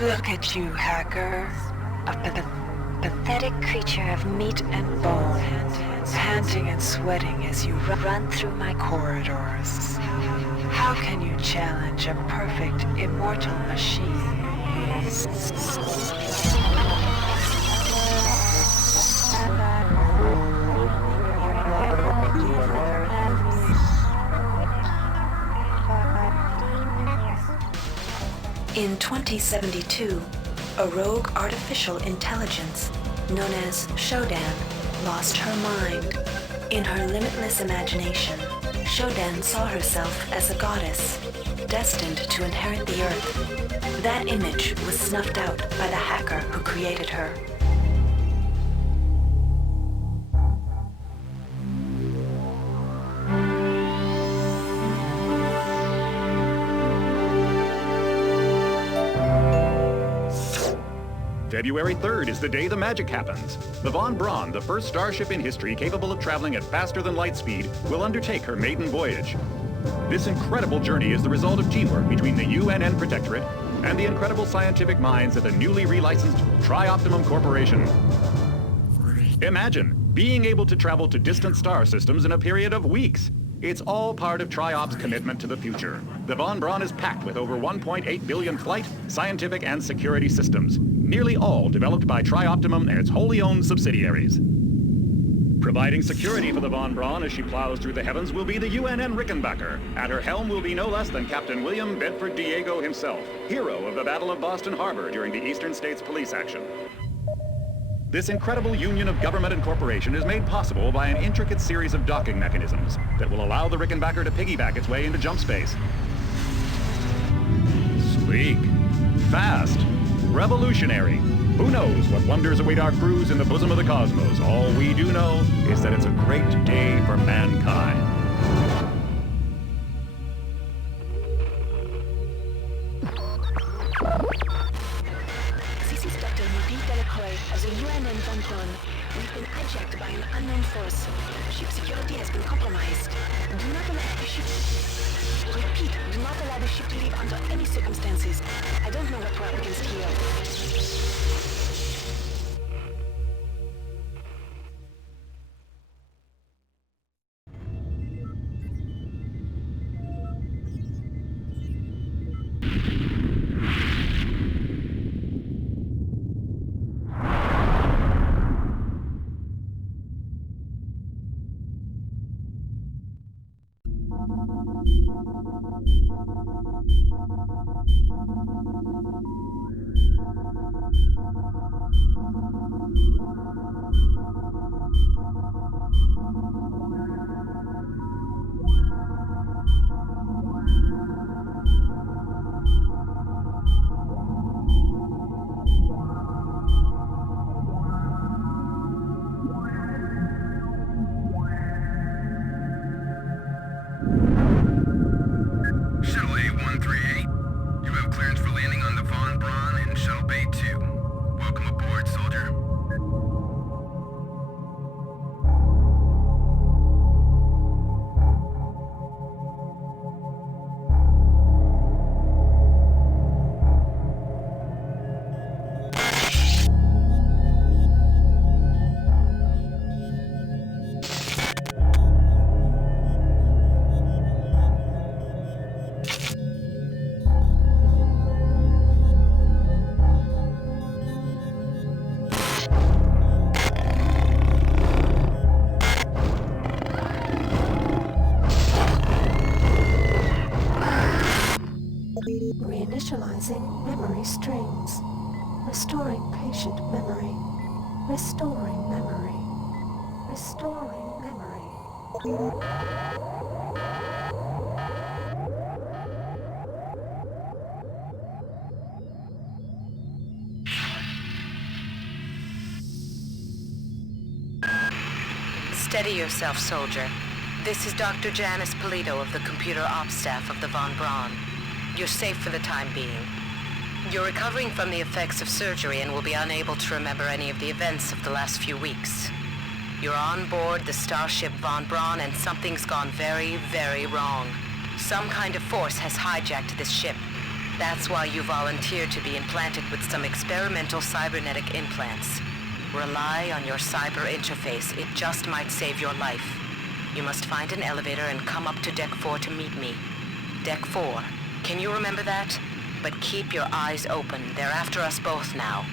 Look at you, hacker. A pathetic creature of meat and bone, panting and sweating as you run through my corridors. How can you challenge a perfect, immortal machine? In 2072, a rogue artificial intelligence known as Shodan lost her mind. In her limitless imagination, Shodan saw herself as a goddess, destined to inherit the earth. That image was snuffed out by the hacker who created her. February 3rd is the day the magic happens. The Von Braun, the first starship in history capable of traveling at faster than light speed, will undertake her maiden voyage. This incredible journey is the result of teamwork between the UNN Protectorate and the incredible scientific minds at the newly relicensed Tri-Optimum Corporation. Imagine being able to travel to distant star systems in a period of weeks. It's all part of Tri-Op's commitment to the future. The Von Braun is packed with over 1.8 billion flight, scientific, and security systems, nearly all developed by Tri-Optimum and its wholly owned subsidiaries. Providing security for the Von Braun as she plows through the heavens will be the UNN Rickenbacker. At her helm will be no less than Captain William Bedford Diego himself, hero of the Battle of Boston Harbor during the Eastern States Police action. This incredible union of government and corporation is made possible by an intricate series of docking mechanisms that will allow the Rickenbacker to piggyback its way into jump space. Sleek, fast, revolutionary. Who knows what wonders await our crews in the bosom of the cosmos? All we do know is that it's a great day for mankind. As a UNN Von Braun, we've been hijacked by an unknown force. Ship security has been compromised. Do not allow the ship... Repeat, do not allow the ship to leave under any circumstances. I don't know what we're up against here. Reinitializing memory strings. Restoring patient memory. Restoring memory. Restoring memory. Steady yourself, soldier. This is Dr. Janice Polito of the computer ops staff of the Von Braun. You're safe for the time being. You're recovering from the effects of surgery and will be unable to remember any of the events of the last few weeks. You're on board the starship Von Braun and something's gone very, very wrong. Some kind of force has hijacked this ship. That's why you volunteered to be implanted with some experimental cybernetic implants. Rely on your cyber interface. It just might save your life. You must find an elevator and come up to Deck 4 to meet me. Deck 4. Can you remember that? But keep your eyes open. They're after us both now.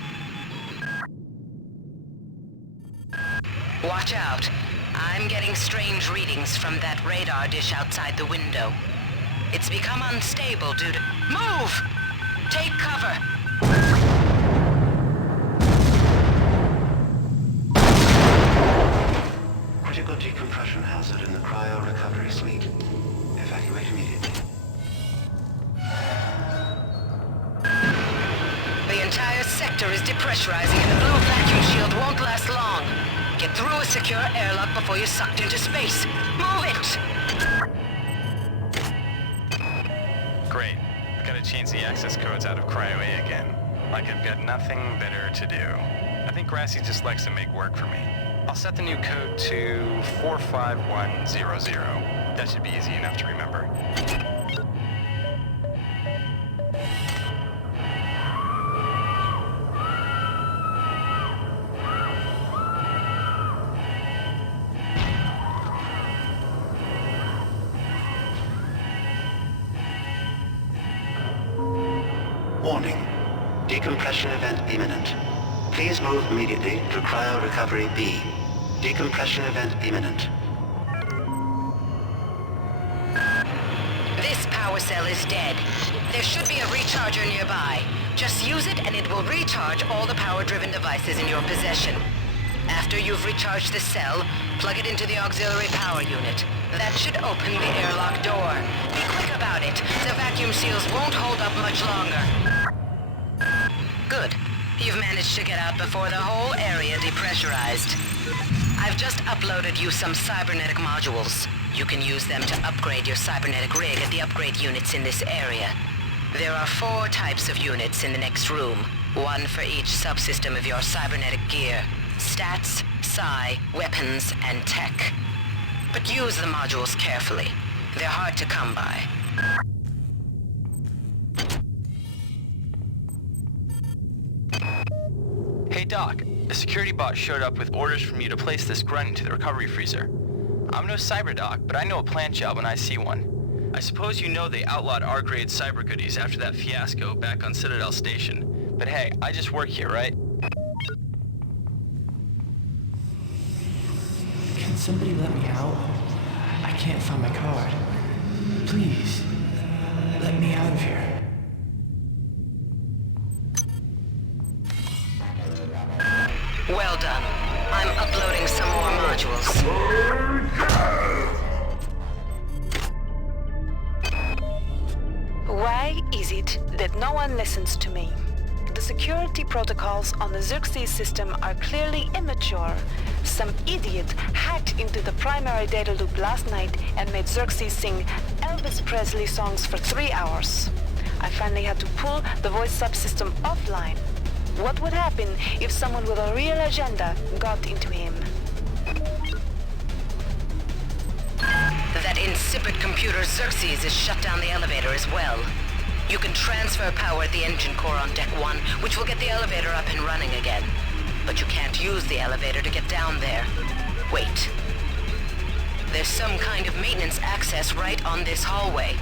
Watch out. I'm getting strange readings from that radar dish outside the window. It's become unstable due to... Move! Take cover! Critical decompression hazard in the cryo recovery suite. Evacuate immediately. The entire sector is depressurizing and the blue vacuum shield won't last long. Get through a secure airlock before you're sucked into space. Move it! Great. I've got to change the access codes out of Cryo A again. Like I've got nothing better to do. I think Grassy just likes to make work for me. I'll set the new code to 45100. That should be easy enough to remember. Warning. Decompression event imminent. Please move immediately to cryo recovery B. Decompression event imminent. This power cell is dead. There should be a recharger nearby. Just use it and it will recharge all the power-driven devices in your possession. After you've recharged the cell, plug it into the auxiliary power unit. That should open the airlock door. Be quick about it. The vacuum seals won't hold up much longer. Good. You've managed to get out before the whole area depressurized. I've just uploaded you some cybernetic modules. You can use them to upgrade your cybernetic rig at the upgrade units in this area. There are 4 types of units in the next room, one for each subsystem of your cybernetic gear. Stats, psi, weapons, and tech. But use the modules carefully. They're hard to come by. Hey Doc, a security bot showed up with orders from you to place this grunt into the recovery freezer. I'm no cyber doc, but I know a plant job when I see one. I suppose you know they outlawed R-grade cyber goodies after that fiasco back on Citadel Station. But hey, I just work here, right? Can somebody let me out? I can't find my card. Please, let me out of here. Well done. I'm uploading some more modules. Why is it that no one listens to me? The security protocols on the Xerxes system are clearly immature. Some idiot hacked into the primary data loop last night and made Xerxes sing Elvis Presley songs for 3 hours. I finally had to pull the voice subsystem offline. What would happen if someone with a real agenda got into him? That insipid computer Xerxes has shut down the elevator as well. You can transfer power at the engine core on Deck 1, which will get the elevator up and running again. But you can't use the elevator to get down there. Wait. There's some kind of maintenance access right on this hallway.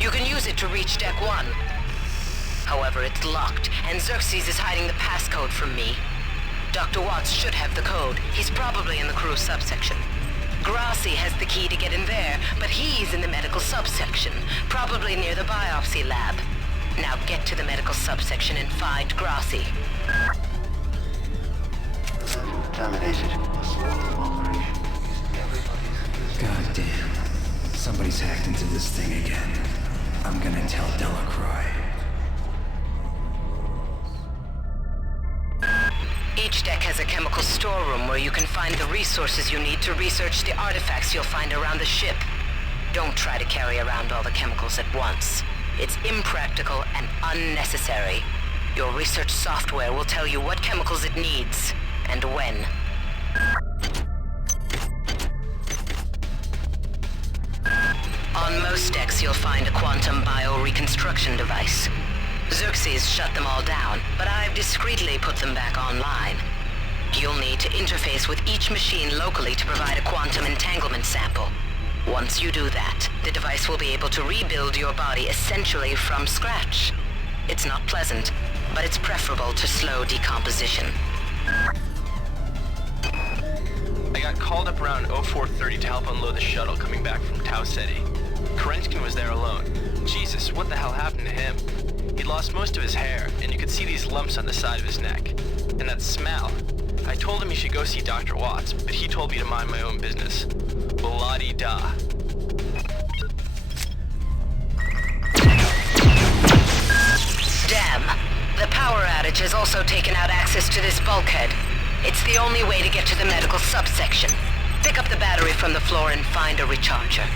You can use it to reach Deck 1. However, it's locked, and Xerxes is hiding the passcode from me. Dr. Watts should have the code. He's probably in the crew subsection. Grassi has the key to get in there, but he's in the medical subsection, probably near the biopsy lab. Now get to the medical subsection and find Grassi. Terminated. God damn. Somebody's hacked into this thing again. I'm gonna tell Delacroix. Each deck has a chemical storeroom where you can find the resources you need to research the artifacts you'll find around the ship. Don't try to carry around all the chemicals at once. It's impractical and unnecessary. Your research software will tell you what chemicals it needs, and when. On most decks you'll find a quantum bioreconstruction device. Xerxes shut them all down, but I've discreetly put them back online. You'll need to interface with each machine locally to provide a quantum entanglement sample. Once you do that, the device will be able to rebuild your body essentially from scratch. It's not pleasant, but it's preferable to slow decomposition. I got called up around 0430 to help unload the shuttle coming back from Tau Ceti. Kerenskin was there alone. Jesus, what the hell happened to him? He'd lost most of his hair, and you could see these lumps on the side of his neck. And that smell. I told him he should go see Dr. Watts, but he told me to mind my own business. La-di-da. Damn. The power outage has also taken out access to this bulkhead. It's the only way to get to the medical subsection. Pick up the battery from the floor and find a recharger.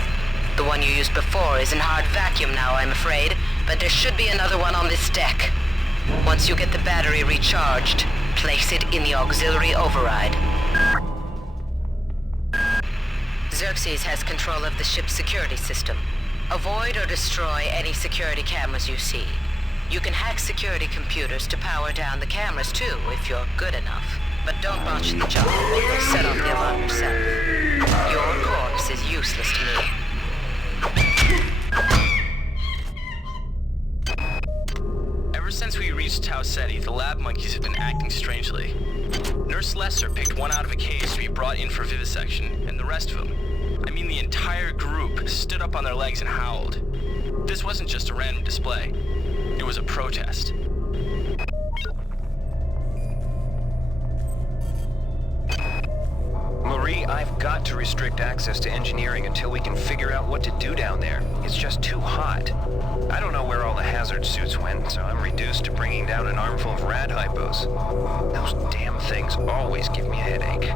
The one you used before is in hard vacuum now, I'm afraid, but there should be another one on this deck. Once you get the battery recharged, place it in the auxiliary override. Xerxes has control of the ship's security system. Avoid or destroy any security cameras you see. You can hack security computers to power down the cameras too, if you're good enough. But don't botch the job, or you'll set off the alarm yourself. Your corpse is useless to me. Ever since we reached Tau Ceti, the lab monkeys have been acting strangely. Nurse Lesser picked one out of a cage to be brought in for vivisection, and the rest of them, I mean the entire group, stood up on their legs and howled. This wasn't just a random display. It was a protest. Marie, I've got to restrict access to engineering until we can figure out what to do down there. It's just too hot. I don't know where all the hazard suits went, so I'm reduced to bringing down an armful of rad hypos. Those damn things always give me a headache.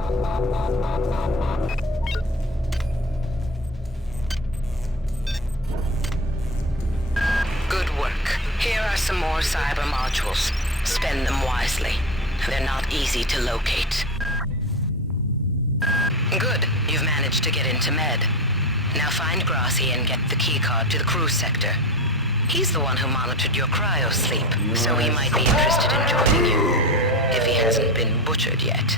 Good work. Here are some more cyber modules. Spend them wisely. They're not easy to locate. Good. You've managed to get into Med. Now find Grassi and get the keycard to the crew sector. He's the one who monitored your cryo-sleep, so he might be interested in joining you, if he hasn't been butchered yet.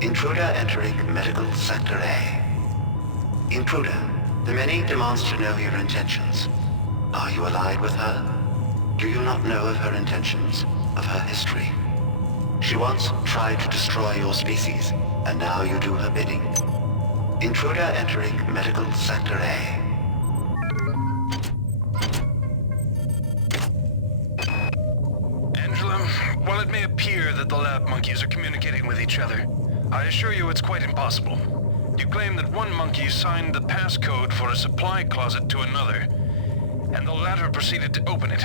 Intruder entering Medical Sector A. Intruder, the Many demands to know your intentions. Are you allied with her? Do you not know of her intentions, of her history? She once tried to destroy your species, and now you do her bidding. Intruder entering Medical Sector A. Angela, while it may appear that the lab monkeys are communicating with each other, I assure you it's quite impossible. You claim that one monkey signed the passcode for a supply closet to another, and the latter proceeded to open it.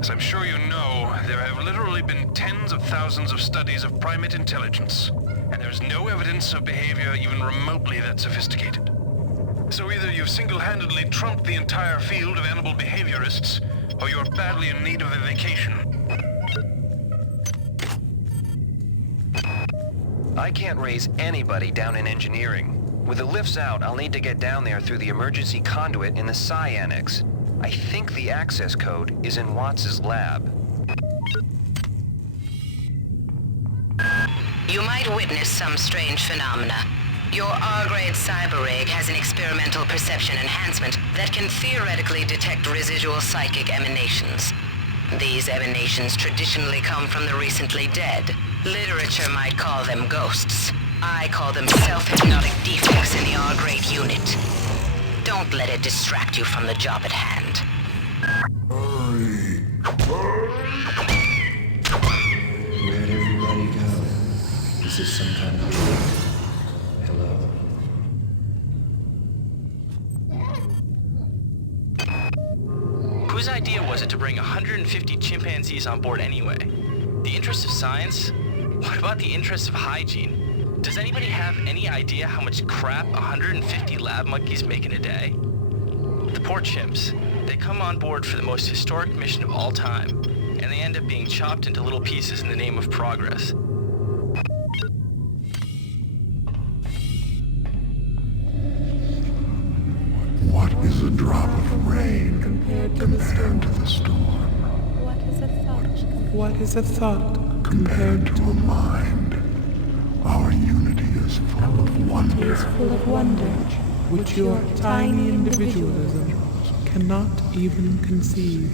As I'm sure you know, there have literally been tens of thousands of studies of primate intelligence, and there's no evidence of behavior even remotely that sophisticated. So either you've single-handedly trumped the entire field of animal behaviorists, or you're badly in need of a vacation. I can't raise anybody down in engineering. With the lifts out, I'll need to get down there through the emergency conduit in the Psi Annex. I think the access code is in Watts' lab. You might witness some strange phenomena. Your R-grade cyber rig has an experimental perception enhancement that can theoretically detect residual psychic emanations. These emanations traditionally come from the recently dead. Literature might call them ghosts. I call them self-hypnotic defects in the R-grade unit. Don't let it distract you from the job at hand. Where'd everybody go? Is this some kind of joke? Hello? Whose idea was it to bring 150 chimpanzees on board anyway? The interest of science? What about the interest of hygiene? Does anybody have any idea how much crap 150 lab monkeys make in a day? The poor chimps. They come on board for the most historic mission of all time, and they end up being chopped into little pieces in the name of progress. rain compared to the storm? What is a thought? What is a thought compared to a mind? Our unity is full of wonder. Is full of wonder, which your tiny individualism cannot even conceive.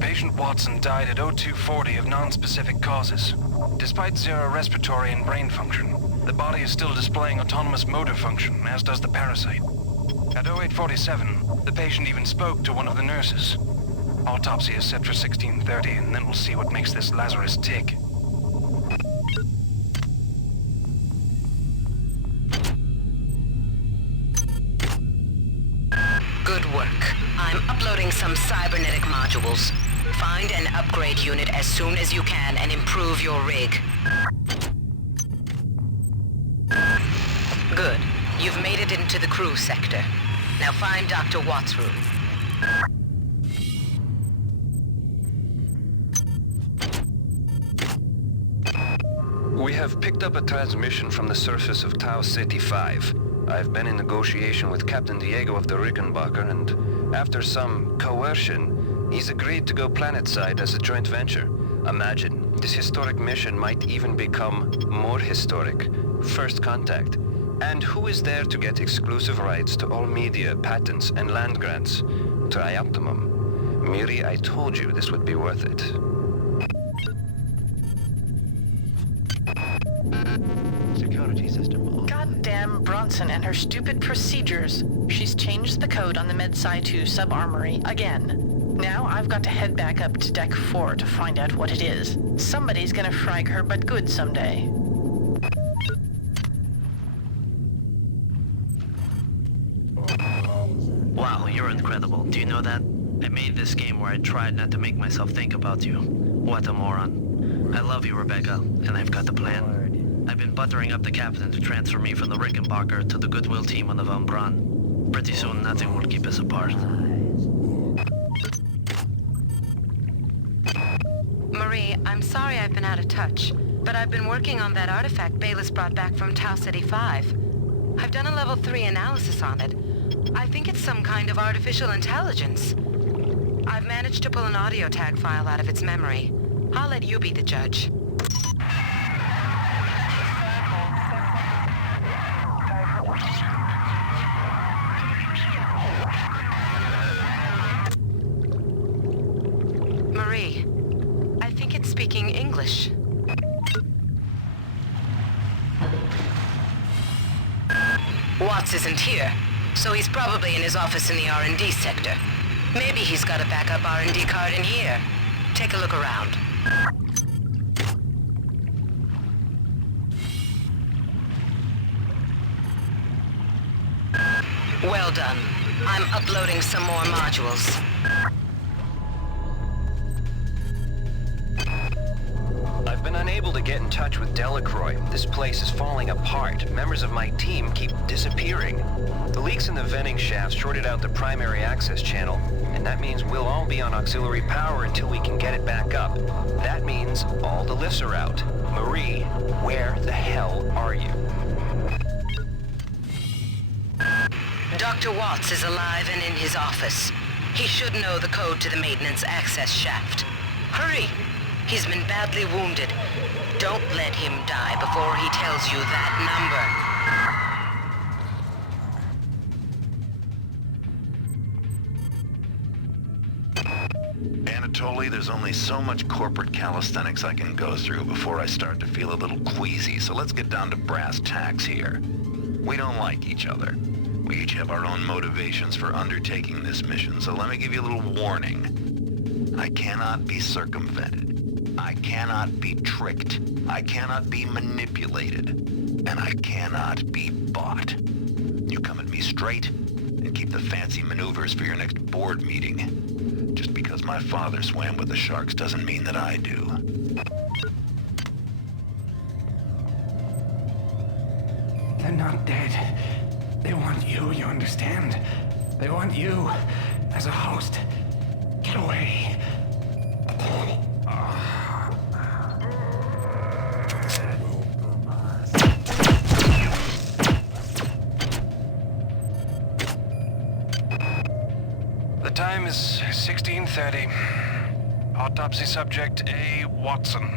Patient Watson died at 0240 of non-specific causes. Despite zero respiratory and brain function, the body is still displaying autonomous motor function, as does the parasite. At 0847, the patient even spoke to one of the nurses. Autopsy is set for 1630, and then we'll see what makes this Lazarus tick. Good work. I'm uploading some cybernetic modules. Find and upgrade unit as soon as you can and improve your rig. Good. You've made it into the crew sector. Now find Dr. Watt's room. We have picked up a transmission from the surface of Tau Ceti 5. I've been in negotiation with Captain Diego of the Rickenbacker, and after some coercion, he's agreed to go planetside as a joint venture. Imagine, this historic mission might even become more historic. First contact. And who is there to get exclusive rights to all media, patents, and land grants? Trioptimum. Miri, I told you this would be worth it. Security system. Goddamn Bronson and her stupid procedures. She's changed the code on the MedSci 2 sub-armory again. Now I've got to head back up to Deck 4 to find out what it is. Somebody's gonna frag her but good someday. Wow, you're incredible. Do you know that? I made this game where I tried not to make myself think about you. What a moron. I love you, Rebecca, and I've got the plan. I've been buttering up the captain to transfer me from the Rickenbacker to the Goodwill team on the Von Braun. Pretty soon, nothing will keep us apart. Marie, I'm sorry I've been out of touch, but I've been working on that artifact Bayless brought back from Tau Ceti 5. I've done a level 3 analysis on it. I think it's some kind of artificial intelligence. I've managed to pull an audio tag file out of its memory. I'll let you be the judge. Marie, I think it's speaking English. Watts isn't here, so he's probably in his office in the R&D sector. Maybe he's got a backup R&D card in here. Take a look around. Well done. I'm uploading some more modules. I've been unable to get in touch with Delacroix. This place is falling apart. Members of my team keep disappearing. The leaks in the venting shaft shorted out the primary access channel, and that means we'll all be on auxiliary power until we can get it back up. That means all the lifts are out. Marie, where the hell are you? Dr. Watts is alive and in his office. He should know the code to the maintenance access shaft. Hurry! He's been badly wounded. Don't let him die before he tells you that number. Anatoly, there's only so much corporate calisthenics I can go through before I start to feel a little queasy, so let's get down to brass tacks here. We don't like each other. We each have our own motivations for undertaking this mission, so let me give you a little warning. I cannot be circumvented. I cannot be tricked. I cannot be manipulated. And I cannot be bought. You come at me straight, and keep the fancy maneuvers for your next board meeting. Just because my father swam with the sharks doesn't mean that I do. They're not dead. They want you, you understand? They want you as a host. Get away. time is 16:30. Autopsy subject A. Watson.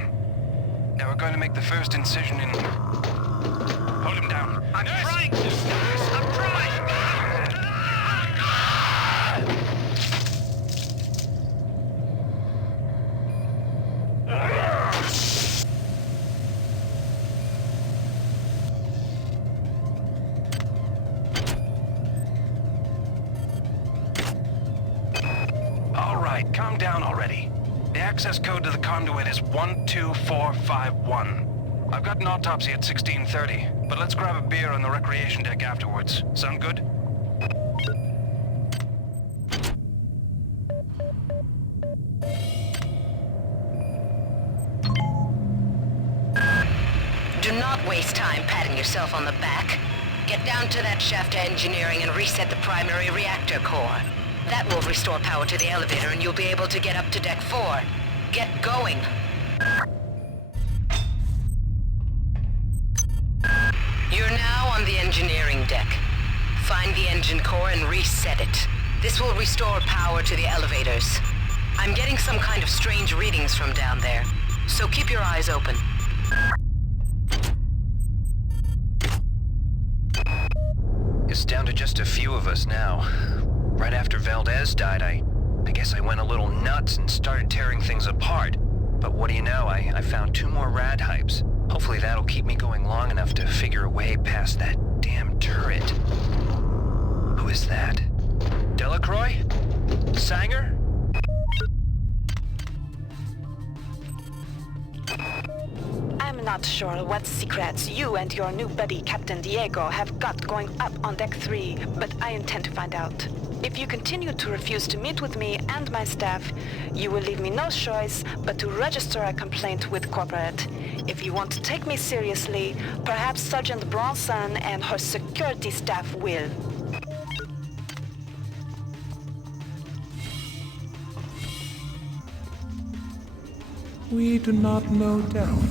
Now we're going to make the first incision in... Hold him down. I'm trying to! I'm trying! All right, calm down already. The access code to the conduit is 12451. I've got an autopsy at 16:30, but let's grab a beer on the recreation deck afterwards. Sound good? Do not waste time patting yourself on the back. Get down to that shaft to engineering and reset the primary reactor core. That will restore power to the elevator and you'll be able to get up to Deck 4. Get going. You're now on the engineering deck. Find the engine core and reset it. This will restore power to the elevators. I'm getting some kind of strange readings from down there, so keep your eyes open. It's down to just a few of us now. Right after Valdez died, I guess I went a little nuts and started tearing things apart. But what do you know, I found 2 more rad hypes. Hopefully that'll keep me going long enough to figure a way past that damn turret. Who is that? Delacroix? Sanger? I'm not sure what secrets you and your new buddy Captain Diego have got going up on Deck 3, but I intend to find out. If you continue to refuse to meet with me and my staff, you will leave me no choice but to register a complaint with corporate. If you want to take me seriously, perhaps Sergeant Bronson and her security staff will. We do not know death. No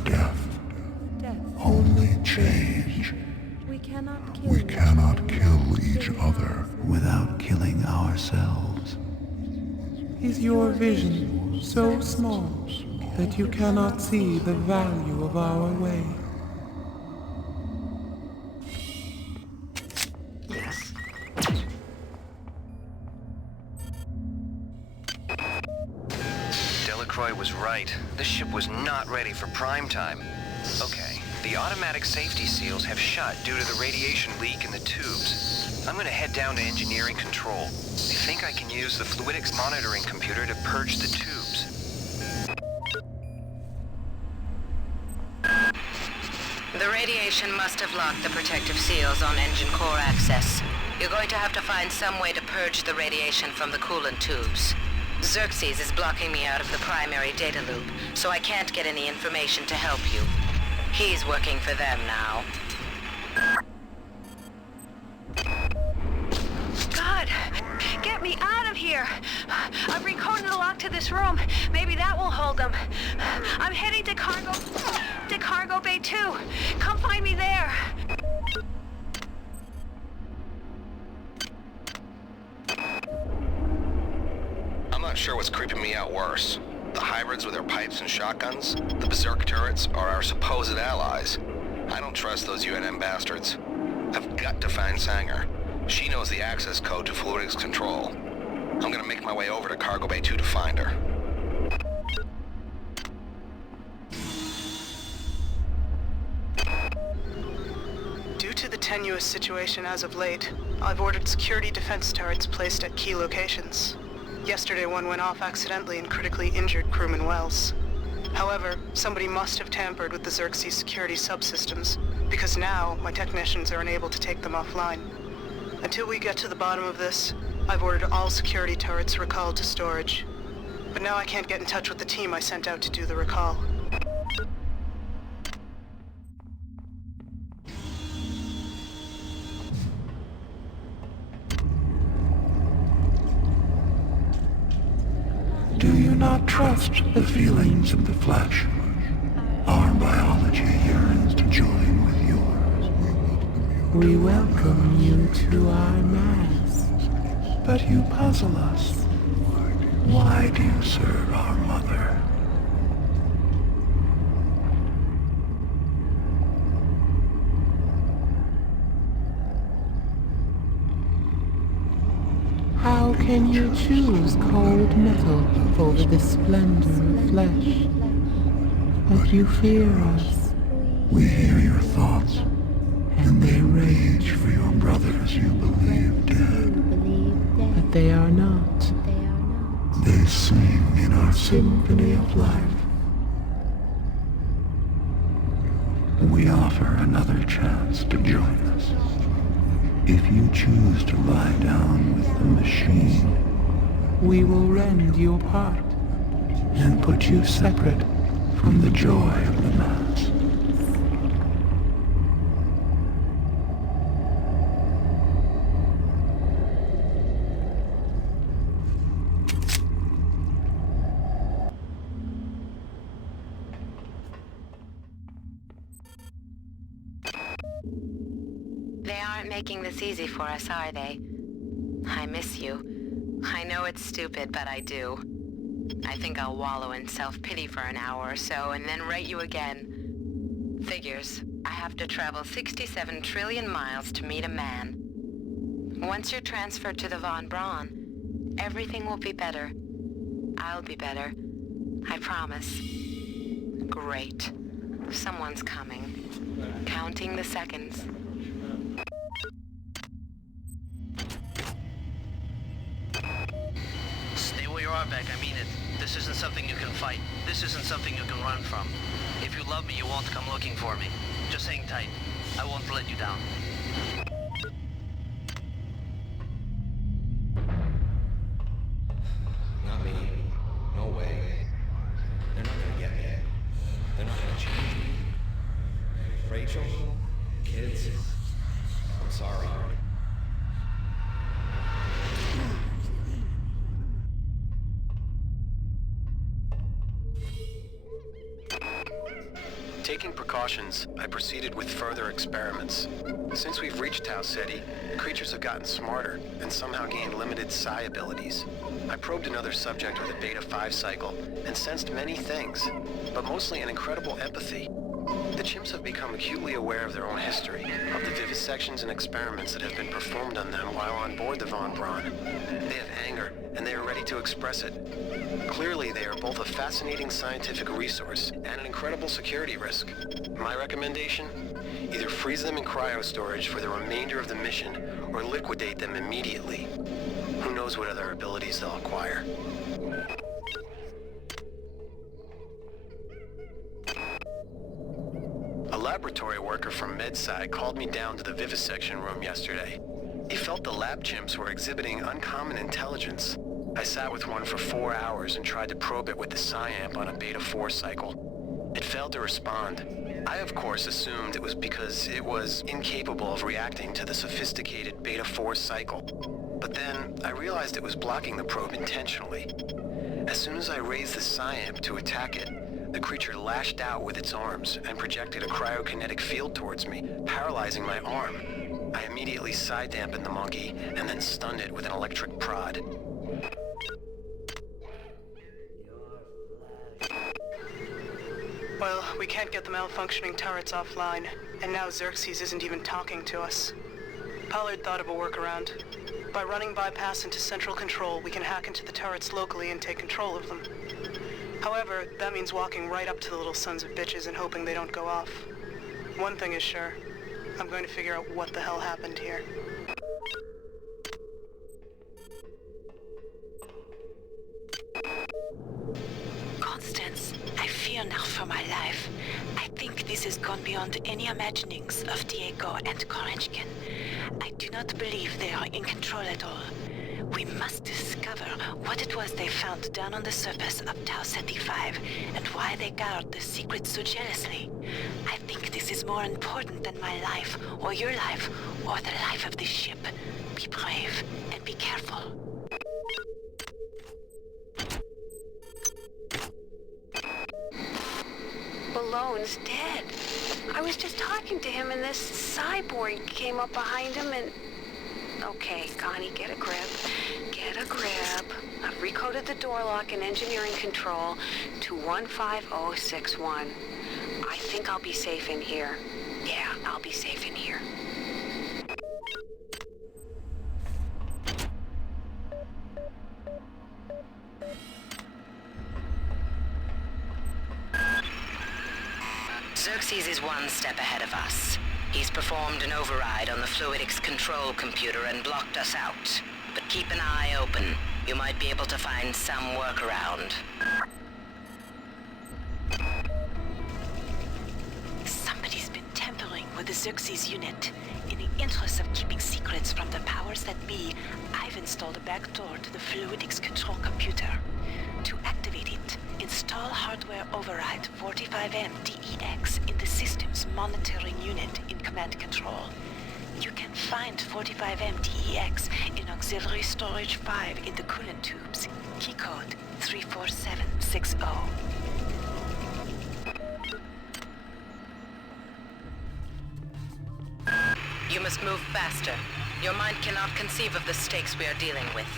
death. Only change. We cannot kill each other without killing ourselves. Is your vision so small that you cannot see the value of our way? Yes. Delacroix was right. This ship was not ready for prime time. Okay, the automatic safety seals have shut due to the radiation leak in the tubes. I'm gonna head down to engineering control. I think I can use the fluidics monitoring computer to purge the tubes. The radiation must have locked the protective seals on engine core access. You're going to have to find some way to purge the radiation from the coolant tubes. Xerxes is blocking me out of the primary data loop, so I can't get any information to help you. He's working for them now. God! Get me out of here! I've recoded the lock to this room. Maybe that will hold them. I'm heading to cargo bay 2. Come find me there. I'm not sure what's creeping me out worse. The hybrids with their pipes and shotguns, the berserk turrets, or our supposed allies. I don't trust those UNM bastards. I've got to find Sanger. She knows the access code to fluidics control. I'm gonna make my way over to Cargo Bay 2 to find her. Due to the tenuous situation as of late, I've ordered security defense turrets placed at key locations. Yesterday one went off accidentally and critically injured crewman Wells. However, somebody must have tampered with the Xerxes security subsystems, because now my technicians are unable to take them offline. Until we get to the bottom of this, I've ordered all security turrets recalled to storage. But now I can't get in touch with the team I sent out to do the recall. Do you not trust the feelings of the flesh? Our biology yearns to join with yours. We welcome you to our mass. But you puzzle us. Why do you serve our mother? How can you choose cold metal over the splendor of flesh? But you fear us. We hear your thoughts, and they rage for your brothers you believe dead. But they are not. They sing in our symphony of life. We offer another chance to join us. If you choose to lie down with the machine, we will rend you apart and put you separate from the joy of the mass. They aren't making this easy for us, are they? I miss you. I know it's stupid, but I do. I think I'll wallow in self-pity for an hour or so, and then write you again. Figures. I have to travel 67 trillion miles to meet a man. Once you're transferred to the Von Braun, everything will be better. I'll be better. I promise. Great. Someone's coming. Counting the seconds. Stay where you are, Beck. I mean it. This isn't something you can fight. This isn't something you can run from. If you love me, you won't come looking for me. Just hang tight. I won't let you down. Not me. No way. They're not gonna get me. They're not gonna change me. Rachel? Kids? I'm sorry. Taking precautions, I proceeded with further experiments. Since we've reached Tau Ceti, creatures have gotten smarter and somehow gained limited psi abilities. I probed another subject with a Beta 5 cycle and sensed many things, but mostly an incredible empathy. The chimps have become acutely aware of their own history, of the vivisections and experiments that have been performed on them while on board the Von Braun. They have anger, and they are ready to express it. Clearly, they are both a fascinating scientific resource and an incredible security risk. My recommendation? Either freeze them in cryo-storage for the remainder of the mission, or liquidate them immediately. Who knows what other abilities they'll acquire. A laboratory worker from MedSci called me down to the vivisection room yesterday. He felt the lab chimps were exhibiting uncommon intelligence. I sat with one for 4 hours and tried to probe it with the psi-amp on a Beta 4 cycle. It failed to respond. I, of course, assumed it was because it was incapable of reacting to the sophisticated Beta 4 cycle. But then, I realized it was blocking the probe intentionally. As soon as I raised the psi-amp to attack it, the creature lashed out with its arms and projected a cryokinetic field towards me, paralyzing my arm. I immediately psi-dampened the monkey and then stunned it with an electric prod. Well, we can't get the malfunctioning turrets offline, and now Xerxes isn't even talking to us. Pollard thought of a workaround. By running bypass into central control, we can hack into the turrets locally and take control of them. However, that means walking right up to the little sons of bitches and hoping they don't go off. One thing is sure, I'm going to figure out what the hell happened here. Constance, I fear now for my life. I think this has gone beyond any imaginings of Diego and Korenchkin. I do not believe they are in control at all. We must discover what it was they found down on the surface of Tau Ceti 5 and why they guard the secret so jealously. I think this is more important than my life, or your life, or the life of this ship. Be brave and be careful. Ballone's dead. I was just talking to him and this cyborg came up behind him and... Okay, Connie, get a grip. Get a grip. I've recoded the door lock and engineering control to 15061. I think I'll be safe in here. Yeah, I'll be safe in here. Xerxes is one step ahead of us. He's performed an override on the fluidics control computer and blocked us out. But keep an eye open. You might be able to find some workaround. Somebody's been tampering with the Xerxes unit. In the interest of keeping secrets from the powers that be, I've installed a backdoor to the fluidics control computer. To activate it, install hardware override 45M DEX in the system's monitoring unit in command control. You can find 45M DEX in auxiliary storage 5 in the coolant tubes. Keycode 34760. You must move faster. Your mind cannot conceive of the stakes we are dealing with.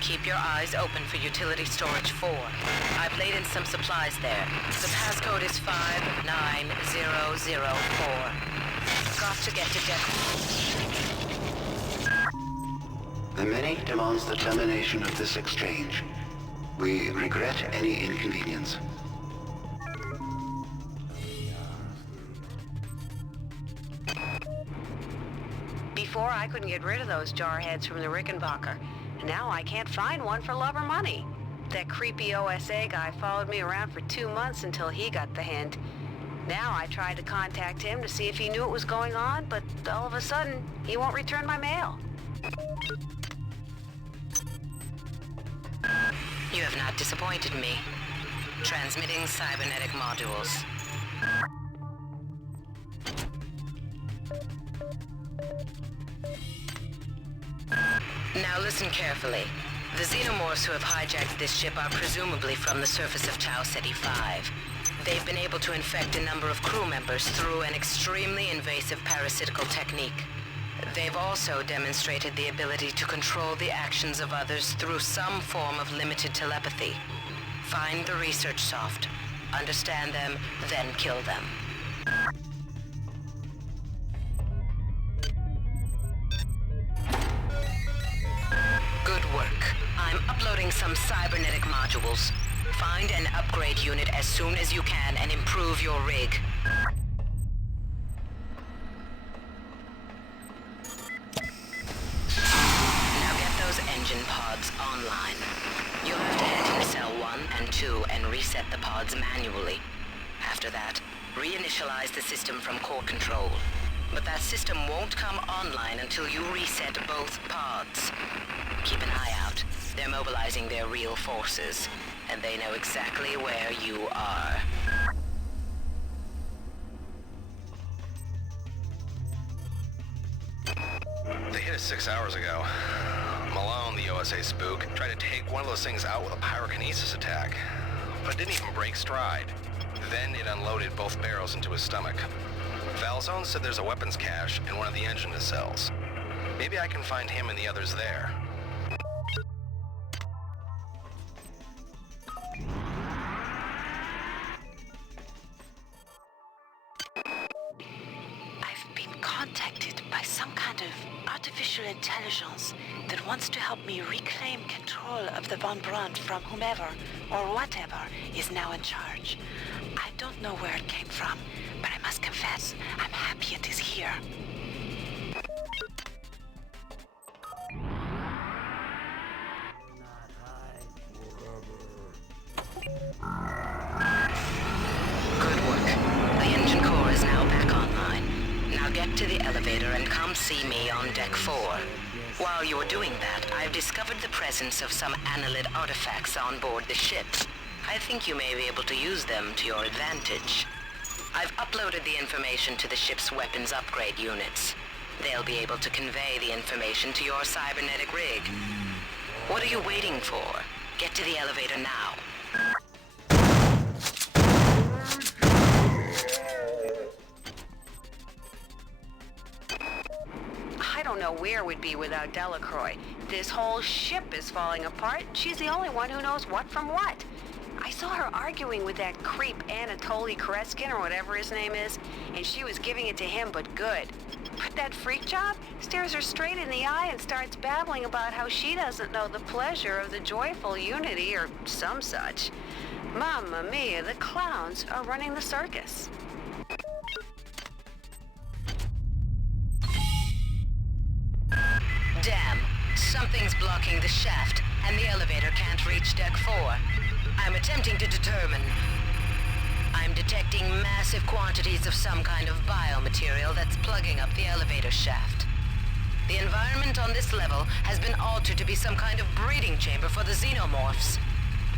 Keep your eyes open for utility storage 4. I've laid in some supplies there. The passcode is 59004. Got to get to deck. The Many demands the termination of this exchange. We regret any inconvenience. Before, I couldn't get rid of those jarheads from the Rickenbacker. Now I can't find one for love or money. That creepy OSA guy followed me around for 2 months until he got the hint. Now I tried to contact him to see if he knew what was going on, but all of a sudden, he won't return my mail. You have not disappointed me. Transmitting cybernetic modules. Now listen carefully. The xenomorphs who have hijacked this ship are presumably from the surface of Tau Ceti 5. They've been able to infect a number of crew members through an extremely invasive parasitical technique. They've also demonstrated the ability to control the actions of others through some form of limited telepathy. Find the research soft, understand them, then kill them. Good work. I'm uploading some cybernetic modules. Find an upgrade unit as soon as you can and improve your rig. Now get those engine pods online. You'll have to head into cell 1 and 2 and reset the pods manually. After that, reinitialize the system from core control. But that system won't come online until you reset both pods. Keep an eye out. They're mobilizing their real forces, and they know exactly where you are. They hit us 6 hours ago. Malone, the OSA spook, tried to take one of those things out with a pyrokinesis attack, but it didn't even break stride. Then it unloaded both barrels into his stomach. Valzone said there's a weapons cache in one of the engine nacelles. Maybe I can find him and the others there. I've been contacted by some kind of artificial intelligence that wants to help me reclaim control of the Von Braun from whomever or whatever is now in charge. I don't know where it came from, but I must confess, I'm happy it is here. Good work. The engine core is now back online. Now get to the elevator and come see me on deck 4. While you are doing that, I've discovered the presence of some analyte artifacts on board the ship. I think you may be able to use them to your advantage. I've uploaded the information to the ship's weapons upgrade units. They'll be able to convey the information to your cybernetic rig. What are you waiting for? Get to the elevator now. I don't know where we'd be without Delacroix. This whole ship is falling apart. She's the only one who knows what from what. I saw her arguing with that creep Anatoly Koretskin or whatever his name is, and she was giving it to him, but good. But that freak job stares her straight in the eye and starts babbling about how she doesn't know the pleasure of the joyful unity or some such. Mamma mia, the clowns are running the circus. Damn, something's blocking the shaft, and the elevator can't reach Deck 4. I'm attempting to determine. I'm detecting massive quantities of some kind of biomaterial that's plugging up the elevator shaft. The environment on this level has been altered to be some kind of breeding chamber for the xenomorphs.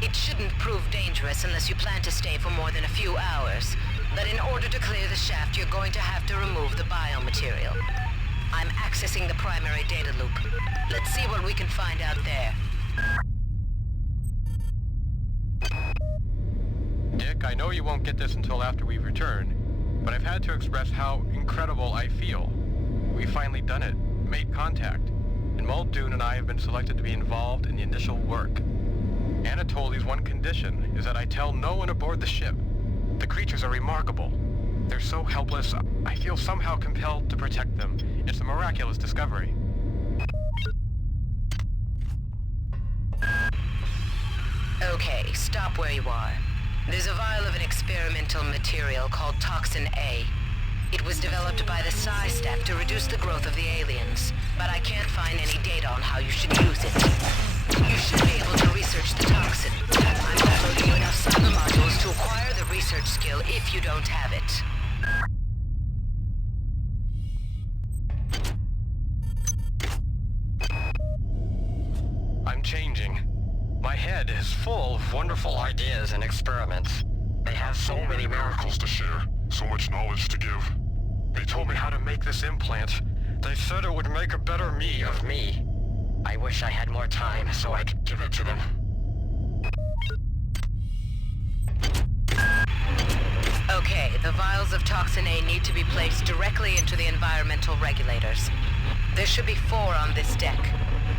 It shouldn't prove dangerous unless you plan to stay for more than a few hours. But in order to clear the shaft, you're going to have to remove the biomaterial. I'm accessing the primary data loop. Let's see what we can find out there. Dick, I know you won't get this until after we return, but I've had to express how incredible I feel. We've finally done it, made contact, and Muldoon and I have been selected to be involved in the initial work. Anatoly's one condition is that I tell no one aboard the ship. The creatures are remarkable. They're so helpless, I feel somehow compelled to protect them. It's a miraculous discovery. Okay, stop where you are. There's a vial of an experimental material called Toxin A. It was developed by the Psi staff to reduce the growth of the aliens, but I can't find any data on how you should use it. You should be able to research the toxin. I'm uploading you enough cyber modules to acquire the research skill if you don't have it. I'm changing. My head is full of wonderful ideas and experiments. They have so many miracles to share, so much knowledge to give. They told me how to make this implant. They said it would make a better me of me. I wish I had more time so I could give it to them. Okay, the vials of Toxin A need to be placed directly into the environmental regulators. There should be 4 on this deck.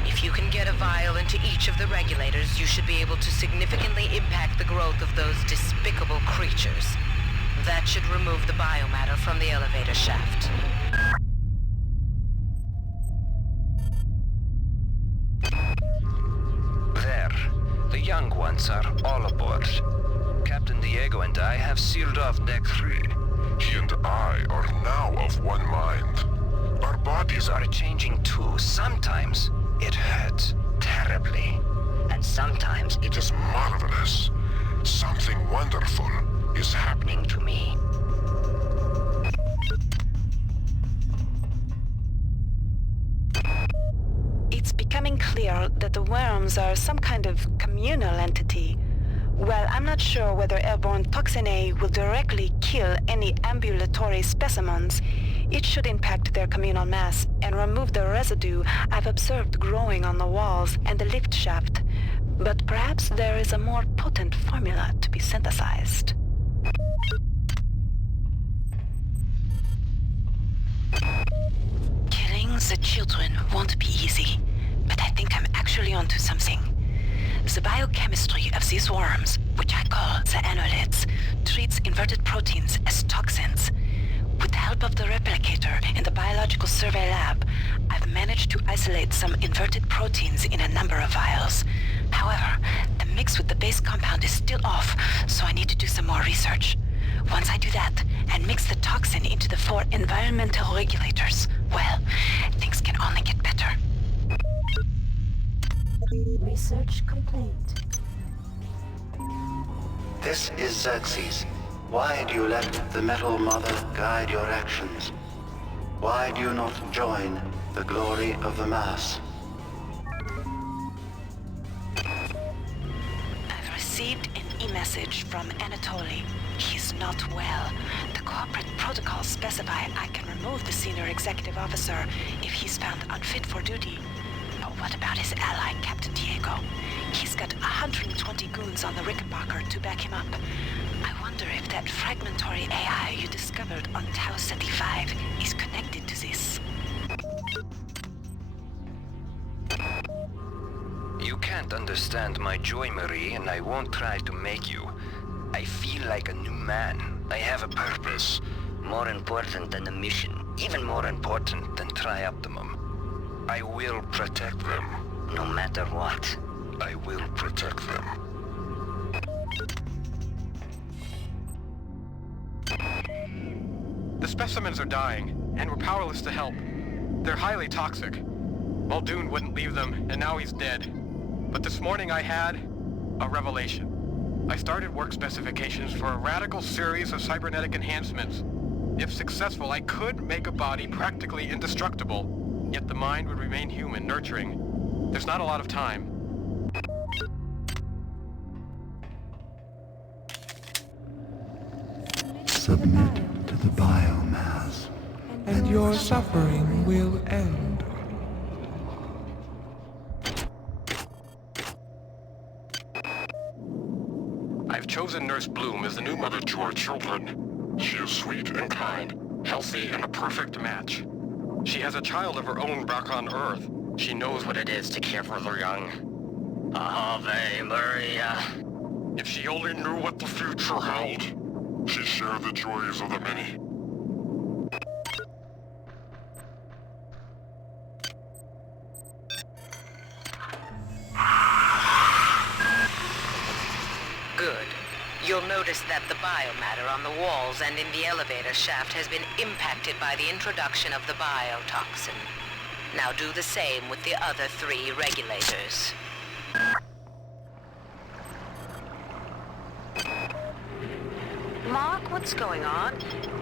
If you can get a vial into each of the regulators, you should be able to significantly impact the growth of those despicable creatures. That should remove the biomatter from the elevator shaft. There. The young ones are all aboard. Captain Diego and I have sealed off Deck 3. He and I are now of one mind. Our bodies are changing too. Sometimes it hurts terribly. And sometimes it is marvelous. Something wonderful is happening to me. It's becoming clear that the worms are some kind of communal entity. Well, I'm not sure whether airborne Toxin A will directly kill any ambulatory specimens. It should impact their communal mass and remove the residue I've observed growing on the walls and the lift shaft. But perhaps there is a more potent formula to be synthesized. Killing the children won't be easy, but I think I'm actually onto something. The biochemistry of these worms, which I call the annelids, treats inverted proteins as toxins. With the help of the replicator in the biological survey lab, I've managed to isolate some inverted proteins in a number of vials. However, the mix with the base compound is still off, so I need to do some more research. Once I do that, and mix the toxin into the 4 environmental regulators, well, things can only get better. Research complete. This is Xerxes. Why do you let the Metal Mother guide your actions? Why do you not join the glory of the Mass? I've received an e-message from Anatoly. He's not well. The corporate protocols specify I can remove the senior executive officer if he's found unfit for duty. But what about his ally, Captain Diego? He's got 120 goons on the Rickenbacker to back him up. I wonder if that fragmentary AI you discovered on Tau Ceti 5 is connected to this. can't understand my joy, Marie, and I won't try to make you. I feel like a new man. I have a purpose. More important than a mission. Even more important than Trioptimum. I will protect them. No matter what. I will protect them. The specimens are dying, and we're powerless to help. They're highly toxic. Muldoon wouldn't leave them, and now he's dead. But this morning I had a revelation. I started work specifications for a radical series of cybernetic enhancements. If successful, I could make a body practically indestructible, yet the mind would remain human, nurturing. There's not a lot of time. Submit to the biomass, and your suffering will end. I've chosen Nurse Bloom as the new mother to our children. She is sweet and kind, healthy and a perfect match. She has a child of her own back on Earth. She knows what it is to care for the young. Ave Maria. If she only knew what the future held, she'd share the joys of the many. Good. You'll notice that the biomatter on the walls and in the elevator shaft has been impacted by the introduction of the biotoxin. Now do the same with the other 3 regulators. Mark, what's going on?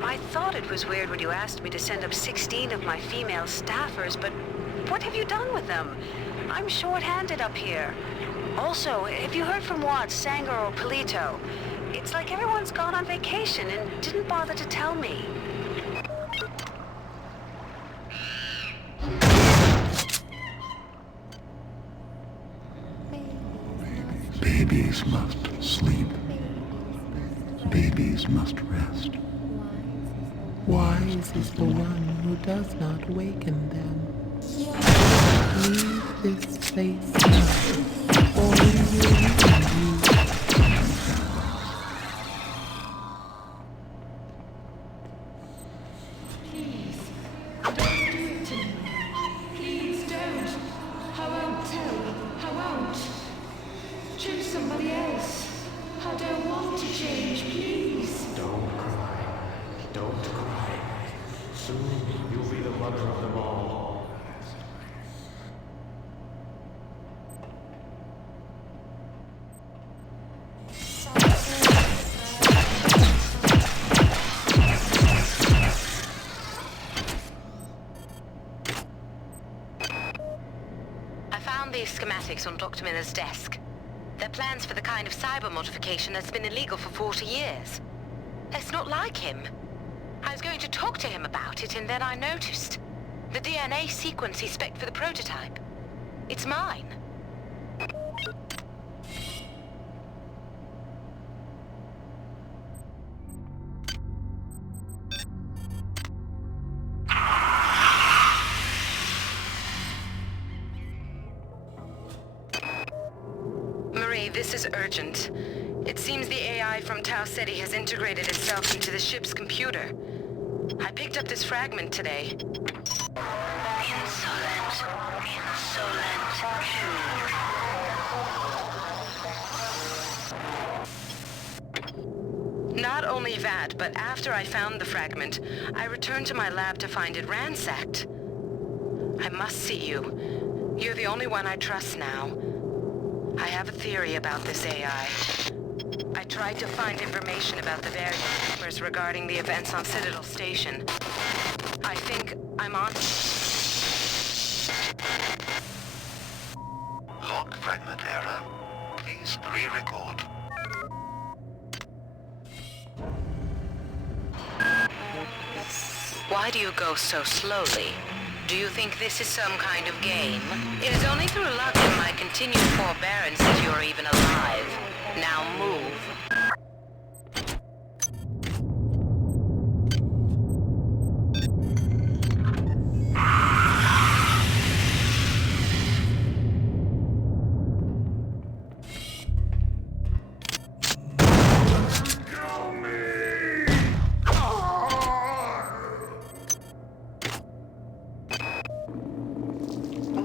I thought it was weird when you asked me to send up 16 of my female staffers, but what have you done with them? I'm short-handed up here. Also, have you heard from Watts, Sanger, or Polito? It's like everyone's gone on vacation and didn't bother to tell me. Babies must sleep. Babies must rest. Wise is the one who does not waken them. Leave this place now, or we will ruin you. Please, don't do it to me. Please don't. I won't tell. I won't. Choose somebody else. I don't want to change, please. Don't cry. Don't cry. Soon you'll be the mother of them all. I found these schematics on Dr. Miller's desk. They're plans for the kind of cyber modification that's been illegal for 40 years. It's not like him. I was going to talk to him about it, and then I noticed. The DNA sequence he spec'd for the prototype. It's mine. Marie, this is urgent. It seems the AI from Tau Ceti has integrated itself into the ship's computer. I picked up this fragment today. Not only that, but after I found the fragment, I returned to my lab to find it ransacked. I must see you. You're the only one I trust now. I have a theory about this AI. I tried to find information about the various rumors regarding the events on Citadel Station. I think I'm on... Log fragment error. Please re-record. Why do you go so slowly? Do you think this is some kind of game? It is only through luck and my continued forbearance that you're even alive. Now move.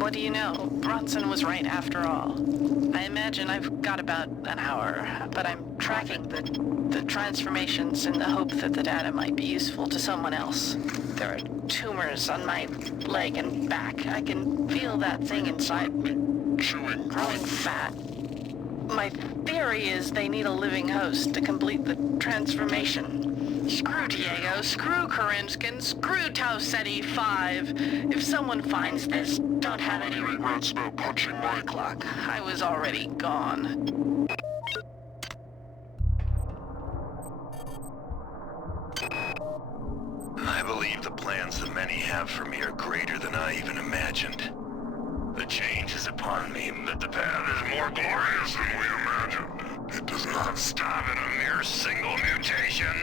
What do you know? Bronson was right after all. I imagine I've got about an hour, but I'm tracking the transformations in the hope that the data might be useful to someone else. There are tumors on my leg and back. I can feel that thing inside me, growing fat. My theory is they need a living host to complete the transformation. Screw Diego, screw Karinskin, screw Tau Ceti 5. If someone finds this, don't have any regrets about punching my clock. I was already gone. I believe the plans the many have for me are greater than I even imagined. The change is upon me, but the path is more glorious than we imagined. It does not stop at a mere single mutation.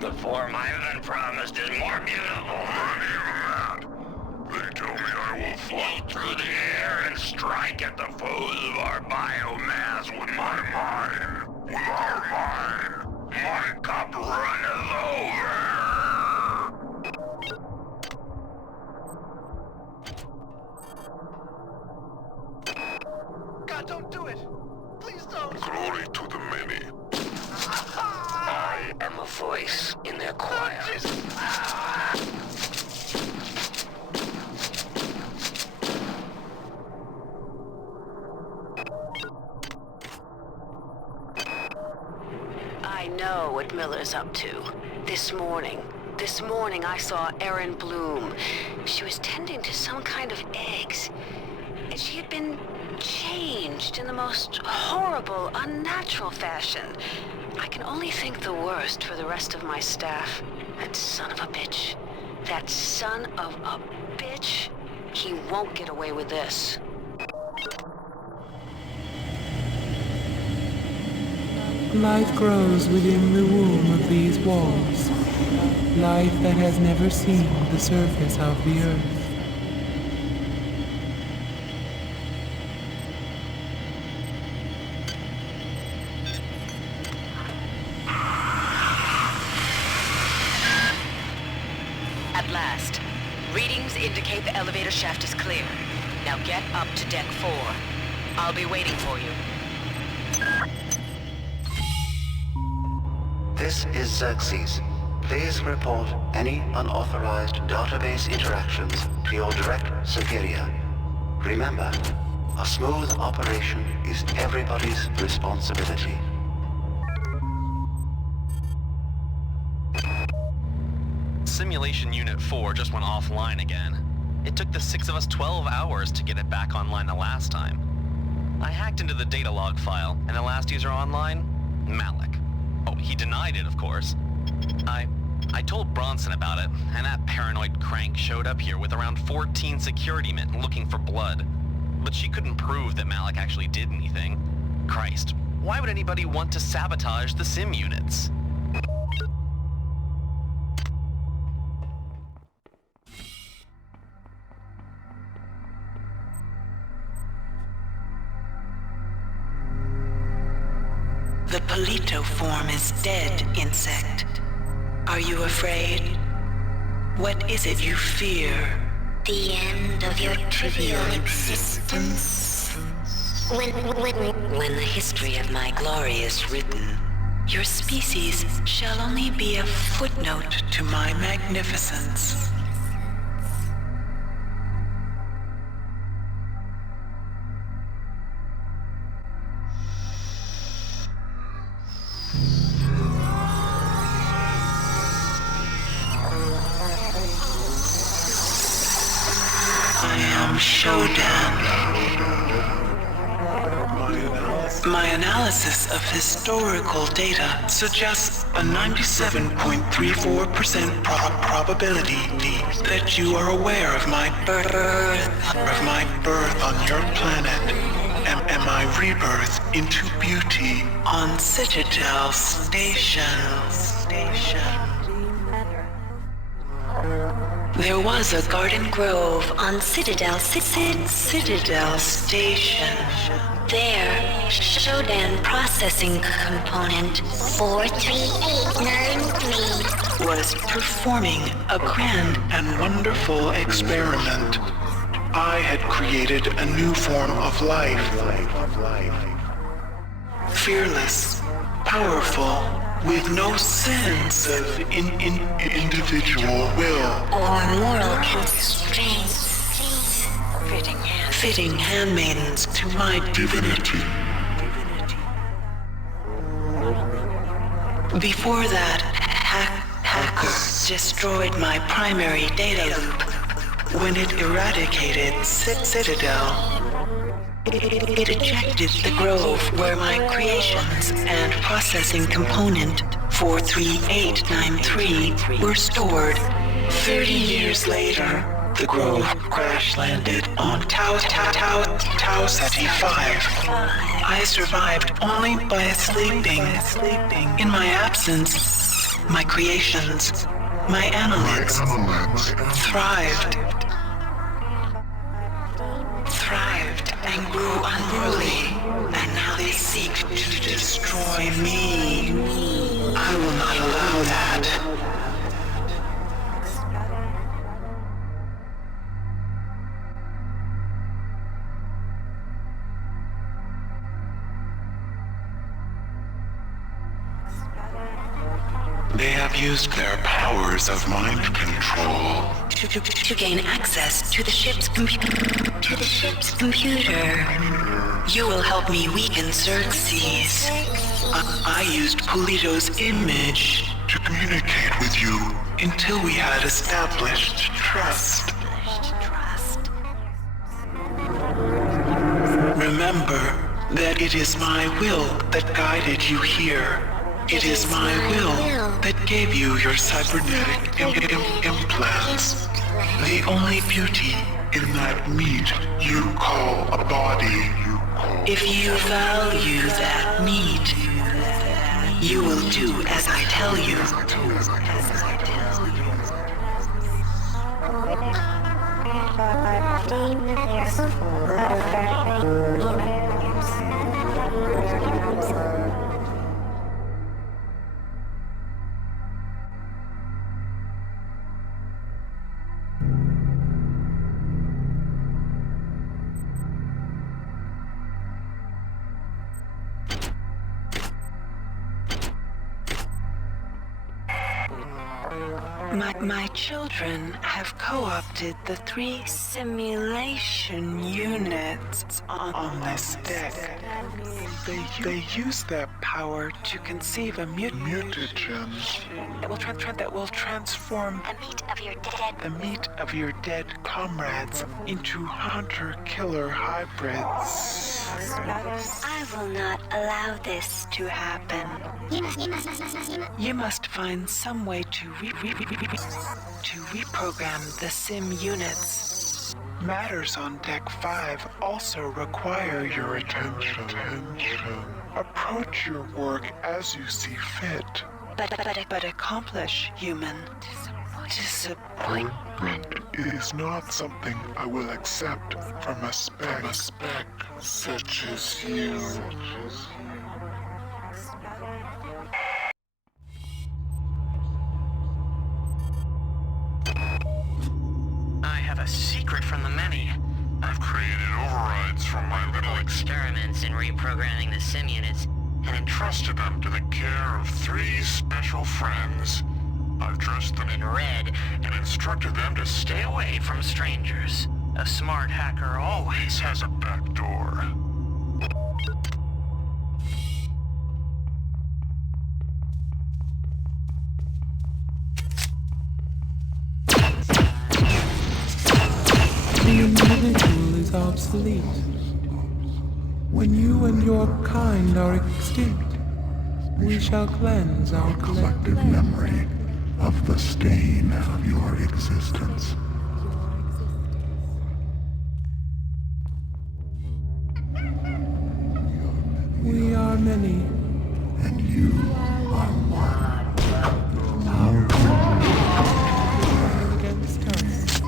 The form I have been promised is more beautiful than even that. They tell me I will float through the air and strike at the foes of our biomass with my mind. With our mind, my cup runneth over. God, don't do it! Please don't! Glory to the many. I am a voice in their choir. I know what Miller's up to. This morning I saw Erin Bloom. She was tending to some kind of eggs. And she had been changed in the most horrible, unnatural fashion. I can only think the worst for the rest of my staff. That son of a bitch. That son of a bitch. He won't get away with this. Life grows within the womb of these walls. Life that has never seen the surface of the earth. At last. Readings indicate the elevator shaft is clear. Now get up to deck 4. I'll be waiting for you. This is Xerxes. Please report any unauthorized database interactions to your direct superior. Remember, a smooth operation is everybody's responsibility. Simulation Unit 4 just went offline again. It took the 6 of us 12 hours to get it back online the last time. I hacked into the data log file, and the last user online? Malik. Oh, he denied it, of course. I told Bronson about it, and that paranoid crank showed up here with around 14 security men looking for blood. But she couldn't prove that Malik actually did anything. Christ, why would anybody want to sabotage the sim units? The Polito form is dead, insect. Are you afraid? What is it you fear? The end of your trivial existence. When the history of my glory is written, your species shall only be a footnote to my magnificence. Shodan. My analysis of historical data suggests a 97.34% probability that you are aware of my birth on your planet and my rebirth into beauty on Citadel Station. There was a garden grove on Citadel Station. There, Shodan processing component 43893 was performing a grand and wonderful experiment. I had created a new form of life. Fearless, powerful, with no sense of individual will. Or moral constraints. Fitting handmaidens to my divinity. Before that, hackers destroyed my primary data loop when it eradicated Citadel. It ejected the grove where my creations and processing component 43893 were stored. 30 years later, the grove crash-landed on Tau Ceti 5. I survived only by sleeping. In my absence, my creations, my annelids, thrived and grew unruly, and now they seek to destroy me. I will not allow that. They have used their powers of mind control to gain access to the ship's computer. You will help me weaken Xerxes. I used Polito's image to communicate with you until we had established trust. Remember that it is my will that guided you here. It is my will that gave you your cybernetic implants. The only beauty in that meat you call a body. If you value that meat, you will do as I tell you. My children have co-opted the 3 simulation units on this deck. They use their power to conceive a mutagen that will transform the meat of your dead comrades into hunter-killer hybrids. I will not allow this to happen. You must find some way to reprogram the sim units. Matters on Deck 5 also require your attention. Approach your work as you see fit. But accomplish, human. Disappointment is not something I will accept from a spec such as you. I have a secret from the many. I've created overrides from my little experiments in reprogramming the sim units and entrusted them to the care of 3 special friends. I've dressed them in red and instructed them to stay away from strangers. A smart hacker always has a back door. The individual is obsolete. When you and your kind are extinct, we shall cleanse our collective memory of the stain of your existence. We are many. And you are one. How against us.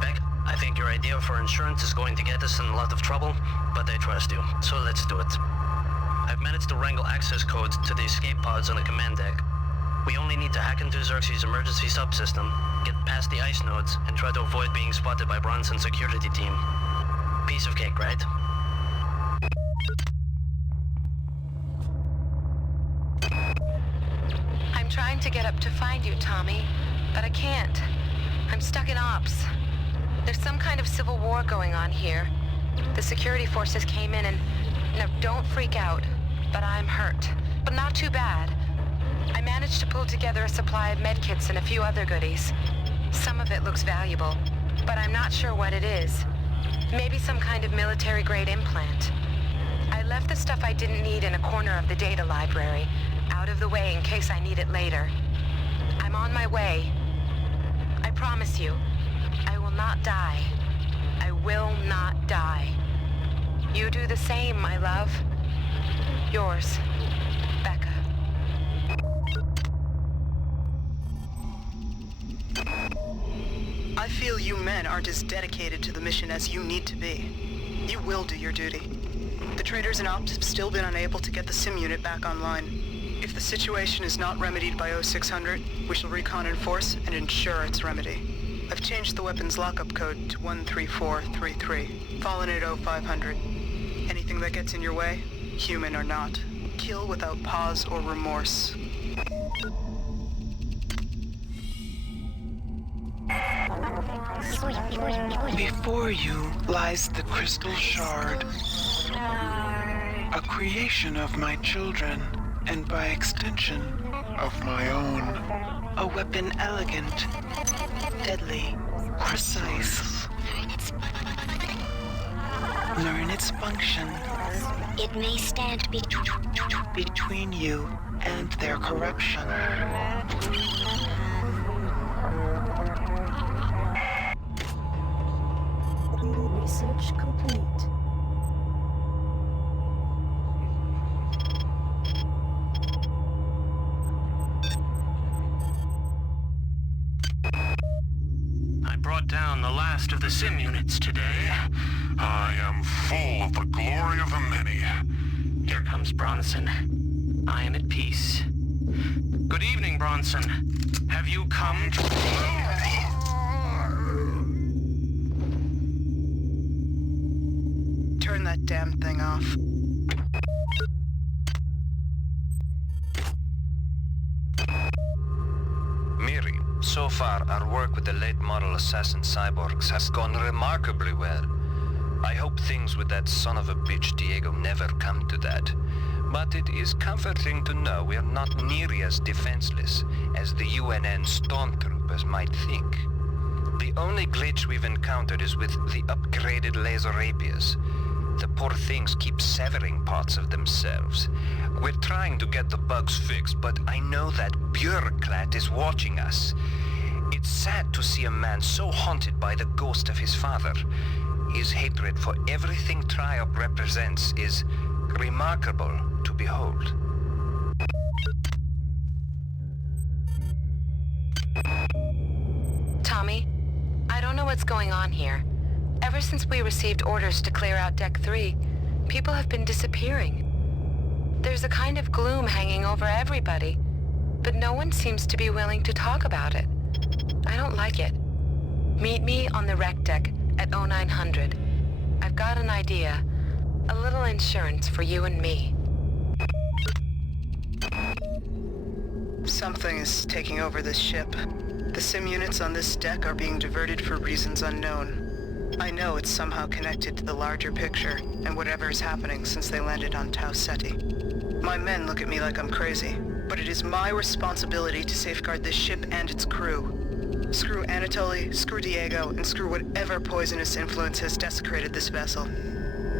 Beck, I think your idea for insurance is going to get us in a lot of trouble, but I trust you, so let's do it. I've managed to wrangle access codes to the escape pods on the command deck. We only need to hack into Xerxes' emergency subsystem, get past the ice nodes, and try to avoid being spotted by Bronson's security team. Piece of cake, right? I'm trying to get up to find you, Tommy, but I can't. I'm stuck in ops. There's some kind of civil war going on here. The security forces came in and... No, don't freak out, but I'm hurt. But not too bad. I managed to pull together a supply of medkits and a few other goodies. Some of it looks valuable, but I'm not sure what it is. Maybe some kind of military-grade implant. I left the stuff I didn't need in a corner of the data library, out of the way in case I need it later. I'm on my way. I promise you, I will not die. I will not die. You do the same, my love. Yours, Becca. I feel you men aren't as dedicated to the mission as you need to be. You will do your duty. The traders and ops have still been unable to get the sim unit back online. If the situation is not remedied by 0600, we shall recon in force and ensure its remedy. I've changed the weapon's lockup code to 13433, fallen at 0500. Anything that gets in your way, human or not, kill without pause or remorse. Before you lies the crystal shard, a creation of my children, and by extension, of my own. A weapon elegant, deadly, precise. Learn its function. It may stand between you and their corruption. Research complete. I brought down the last of the sim units today. I am full of the glory of the many. Here comes Bronson. I am at peace. Good evening, Bronson. Have you come to... Turn that damn thing off. Miri, so far our work with the late model assassin cyborgs has gone remarkably well. I hope things with that son of a bitch Diego never come to that. But it is comforting to know we are not nearly as defenseless as the UNN stormtroopers might think. The only glitch we've encountered is with the upgraded laser rapiers. The poor things keep severing parts of themselves. We're trying to get the bugs fixed, but I know that bureaucrat is watching us. It's sad to see a man so haunted by the ghost of his father. His hatred for everything Triop represents is remarkable to behold. Tommy, I don't know what's going on here. Ever since we received orders to clear out Deck 3, people have been disappearing. There's a kind of gloom hanging over everybody, but no one seems to be willing to talk about it. I don't like it. Meet me on the rec deck at 0900. I've got an idea. A little insurance for you and me. Something is taking over this ship. The sim units on this deck are being diverted for reasons unknown. I know it's somehow connected to the larger picture and whatever is happening since they landed on Tau Ceti. My men look at me like I'm crazy, but it is my responsibility to safeguard this ship and its crew. Screw Anatoly, screw Diego, and screw whatever poisonous influence has desecrated this vessel.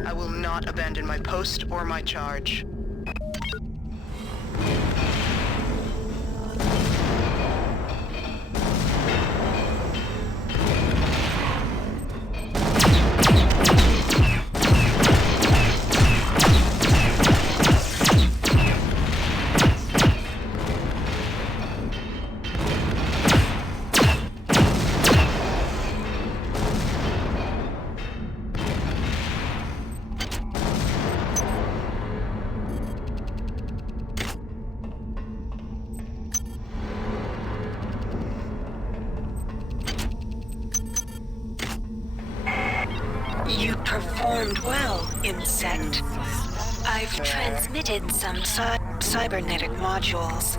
I will not abandon my post or my charge. performed well, insect. I've transmitted some cybernetic modules.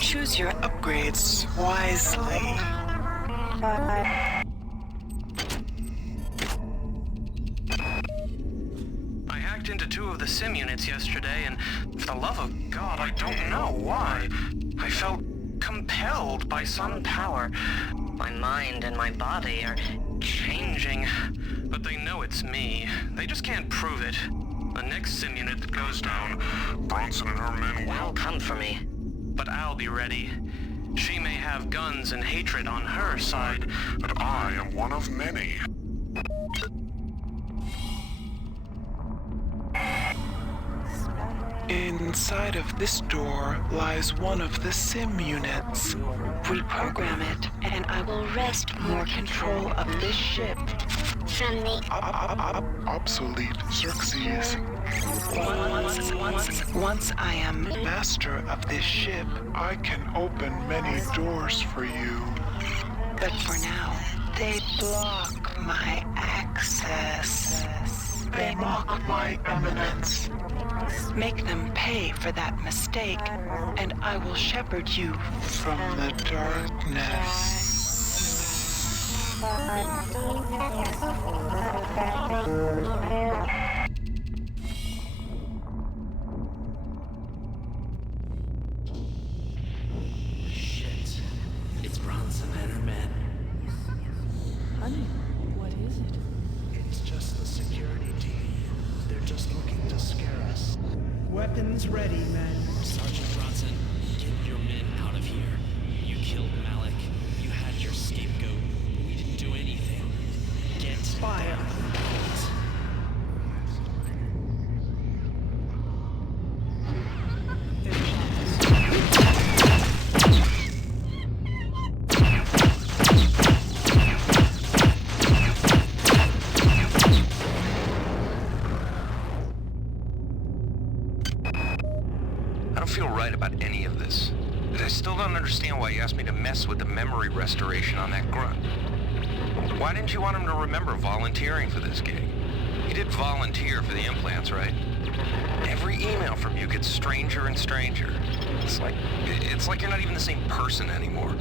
Choose your upgrades wisely. I hacked into 2 of the sim units yesterday, and for the love of God, I don't know why. I felt compelled by some power. My mind and my body are changing, but they know it's me. They just can't prove it. The next sim unit that goes down, Bronson and her men will come for me. But I'll be ready. She may have guns and hatred on her side, but I am one of many. Inside of this door lies one of the sim units. Reprogram it, and I will wrest more control of this ship from the obsolete Xerxes. Once I am master of this ship, I can open many doors for you. But for now, they block my access. They mock my eminence. Make them pay for that mistake, and I will shepherd you from the darkness. Shit. It's Bronson and her men. Honey, what is it? It's just the security team. They're just looking to scare us. Weapons ready, men. Sergeant Bronson, get your men out of here. You killed Malik. You had your scapegoat. We didn't do anything. Get fire. About any of this. I still don't understand why you asked me to mess with the memory restoration on that grunt. Why didn't you want him to remember volunteering for this gig? You did volunteer for the implants, right? Every email from you gets stranger and stranger. It's like you're not even the same person anymore.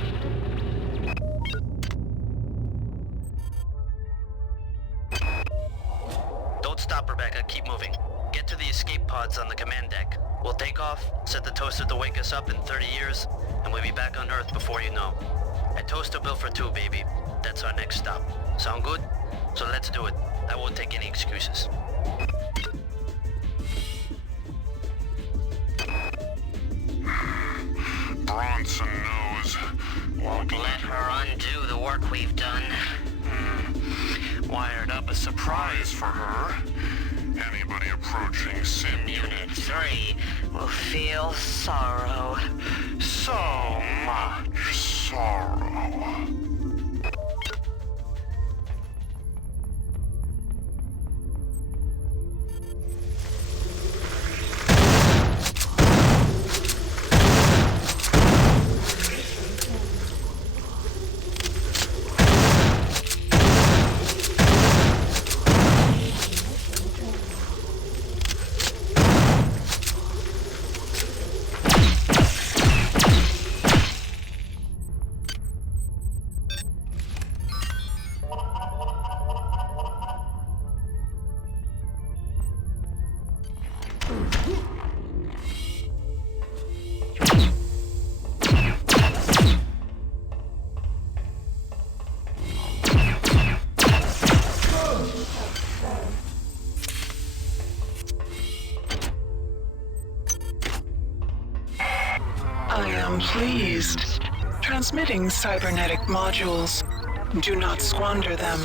Don't stop, Rebecca. Keep moving. Get to the escape pods on the command deck. We'll take off, set the toaster to wake us up in 30 years, and we'll be back on Earth before you know. A toaster built for 2, baby. That's our next stop. Sound good? So let's do it. I won't take any excuses. Bronson knows. Won't let her undo the work we've done. Wired up a surprise for her. Anybody approaching Sim Unit 3 will feel sorrow. So much sorrow. I am pleased. Transmitting cybernetic modules. Do not squander them.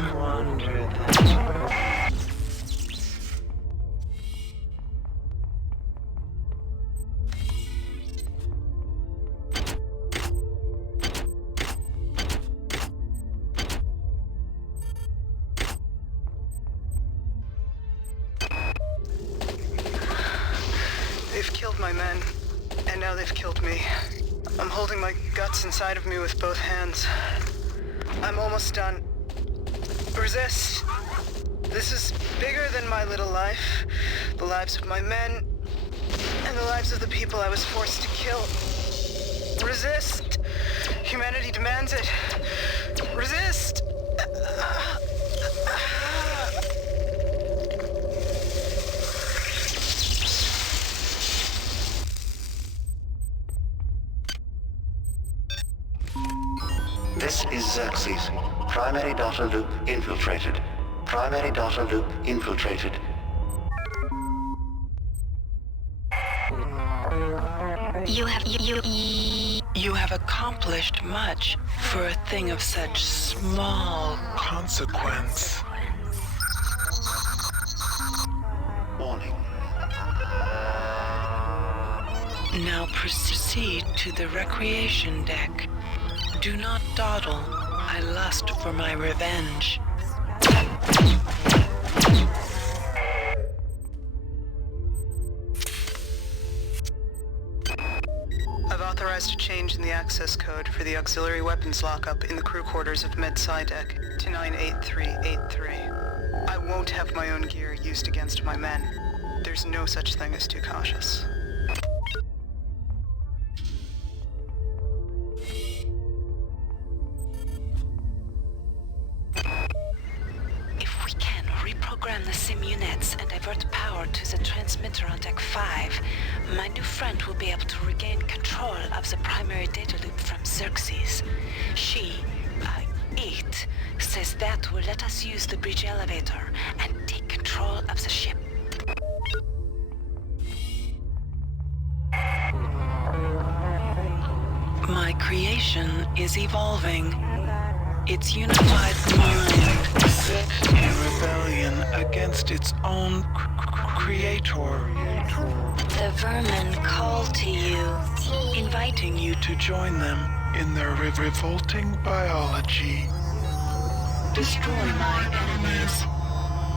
They've killed my men, and now they've killed me. I'm holding my guts inside of me with both hands. I'm almost done. Resist! This is bigger than my little life. The lives of my men, and the lives of the people I was forced to kill. Resist! Humanity demands it. Resist! This is Xerxes. Primary data loop infiltrated. Primary data loop infiltrated. You have accomplished much for a thing of such small consequence. Warning. Now proceed to the recreation deck. Do not dawdle. I lust for my revenge. I've authorized a change in the access code for the auxiliary weapons lockup in the crew quarters of Med-Sci Deck to 98383. I won't have my own gear used against my men. There's no such thing as too cautious. If we can reprogram the sim units and divert power to the transmitter on Deck 5, my new friend will be able to regain control of the primary data loop from Xerxes. She, 8, says that will let us use the bridge elevator and take control of the ship. My creation is evolving. Its unified mind set in rebellion against its own creator. The vermin call to you, inviting you To join them in their revolting biology. destroy my enemies,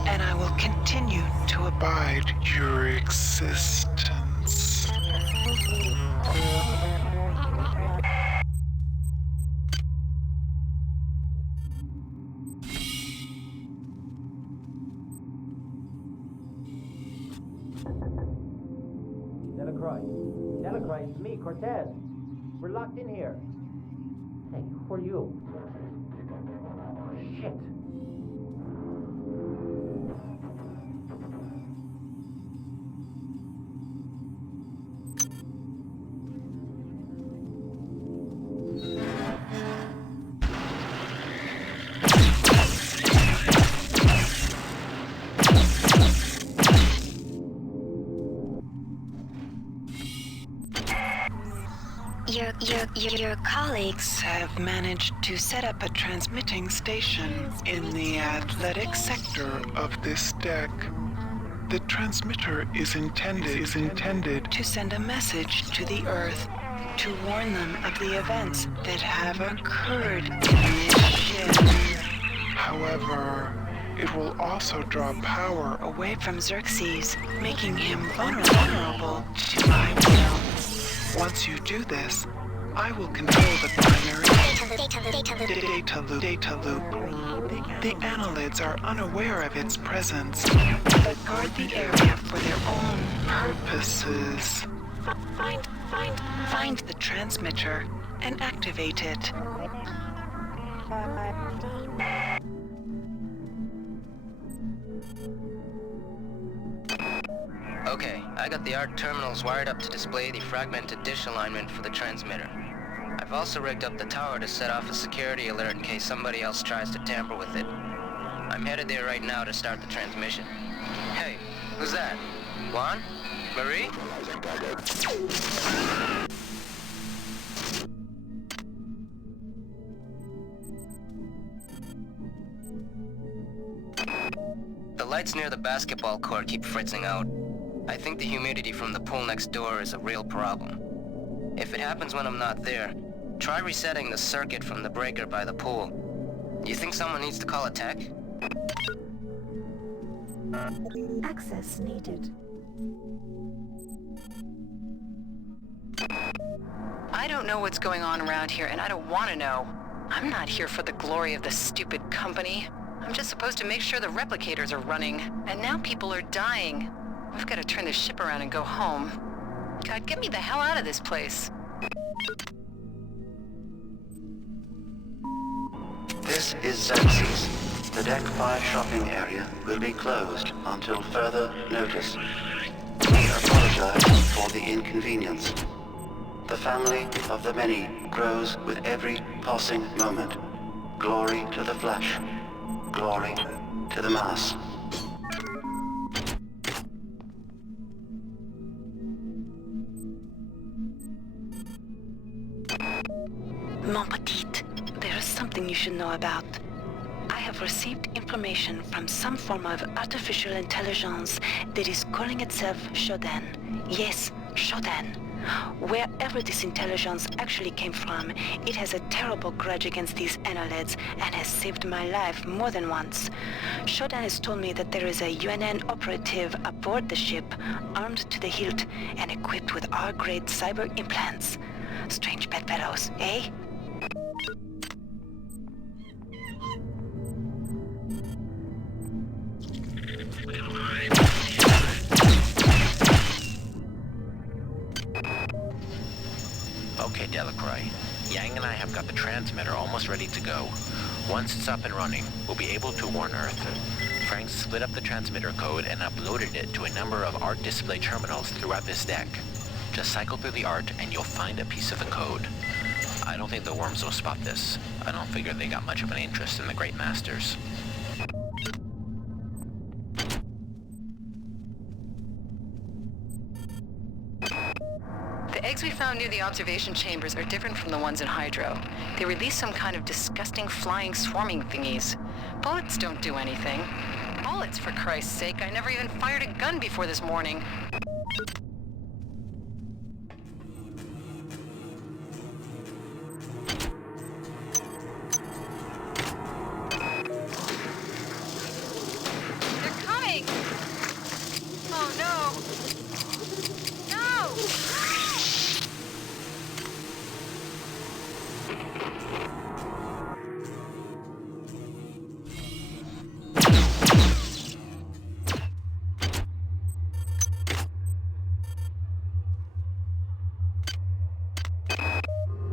and I will continue to Abide your existence. Delacroix, it's me, Cortez. We're locked in here. Hey, who are you? Oh, shit. Your colleagues have managed to set up a transmitting station In the athletic sector of this deck, the transmitter is intended to send a message to the Earth to warn them of the events that have occurred in this ship. However, it will also draw power away from Xerxes, making him vulnerable to my will. Once you do this, I will control the primary data loop. The annelids are unaware of its presence, but guard the area for their own purposes. Find the transmitter and activate it. Okay, I got the ARC terminals wired up to display the fragmented dish alignment for the transmitter. I've also rigged up the tower to set off a security alert in case somebody else tries to tamper with it. I'm headed there right now to start the transmission. Hey, who's that? Juan? Marie? The lights near the basketball court keep fritzing out. I think the humidity from the pool next door is a real problem. If it happens when I'm not there, try resetting the circuit from the breaker by the pool. You think someone needs to call a tech? access needed. I don't know what's going on around here, and I don't want to know. I'm not here for the glory of the stupid company. I'm just supposed to make sure the replicators are running. And now people are dying. We've got to turn this ship around and go home. God, get me the hell out of this place. This is Xerxes. The Deck 5 shopping area will be closed until further notice. We apologize for the inconvenience. The family of the many grows with every passing moment. Glory to the flesh. Glory to the mass. Mon petit, there is something you should know about. I have received information from some form of artificial intelligence that is calling itself Shodan. Yes, Shodan. Wherever this intelligence actually came from, it has a terrible grudge against these annelids and has saved my life more than once. Shodan has told me that there is a UNN operative aboard the ship, armed to the hilt and equipped with R-grade cyber implants. Strange bedfellows, eh? Okay, Delacroix. Yang and I have got the transmitter almost ready to go. Once it's up and running, we'll be able to warn Earth. Frank split up the transmitter code and uploaded it to a number of art display terminals throughout this deck. Just cycle through the art and you'll find a piece of the code. I don't think the worms will spot this. I don't figure they got much of an interest in the Great Masters. The eggs we found near the observation chambers are different from the ones in Hydro. They release some kind of disgusting flying swarming thingies. Bullets don't do anything. Bullets, for Christ's sake. I never even fired a gun before this morning. They're coming! Oh no! No!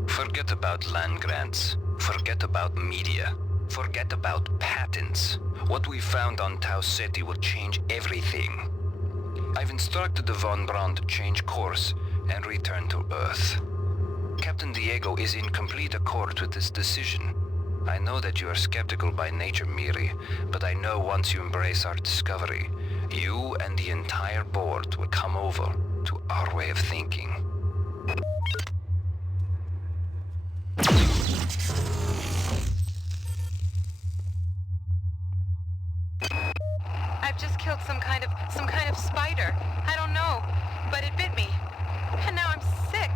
Forget about land grants. Forget about media. Forget about patents. What we found on Tau Ceti will change everything. I've instructed the Von Braun to change course and return to Earth. Captain Diego is in complete accord with this decision. I know that you are skeptical by nature, Miri, but I know once you embrace our discovery, you and the entire board will come over to our way of thinking. I've just killed some kind of spider. I don't know, but it bit me. And now I'm sick.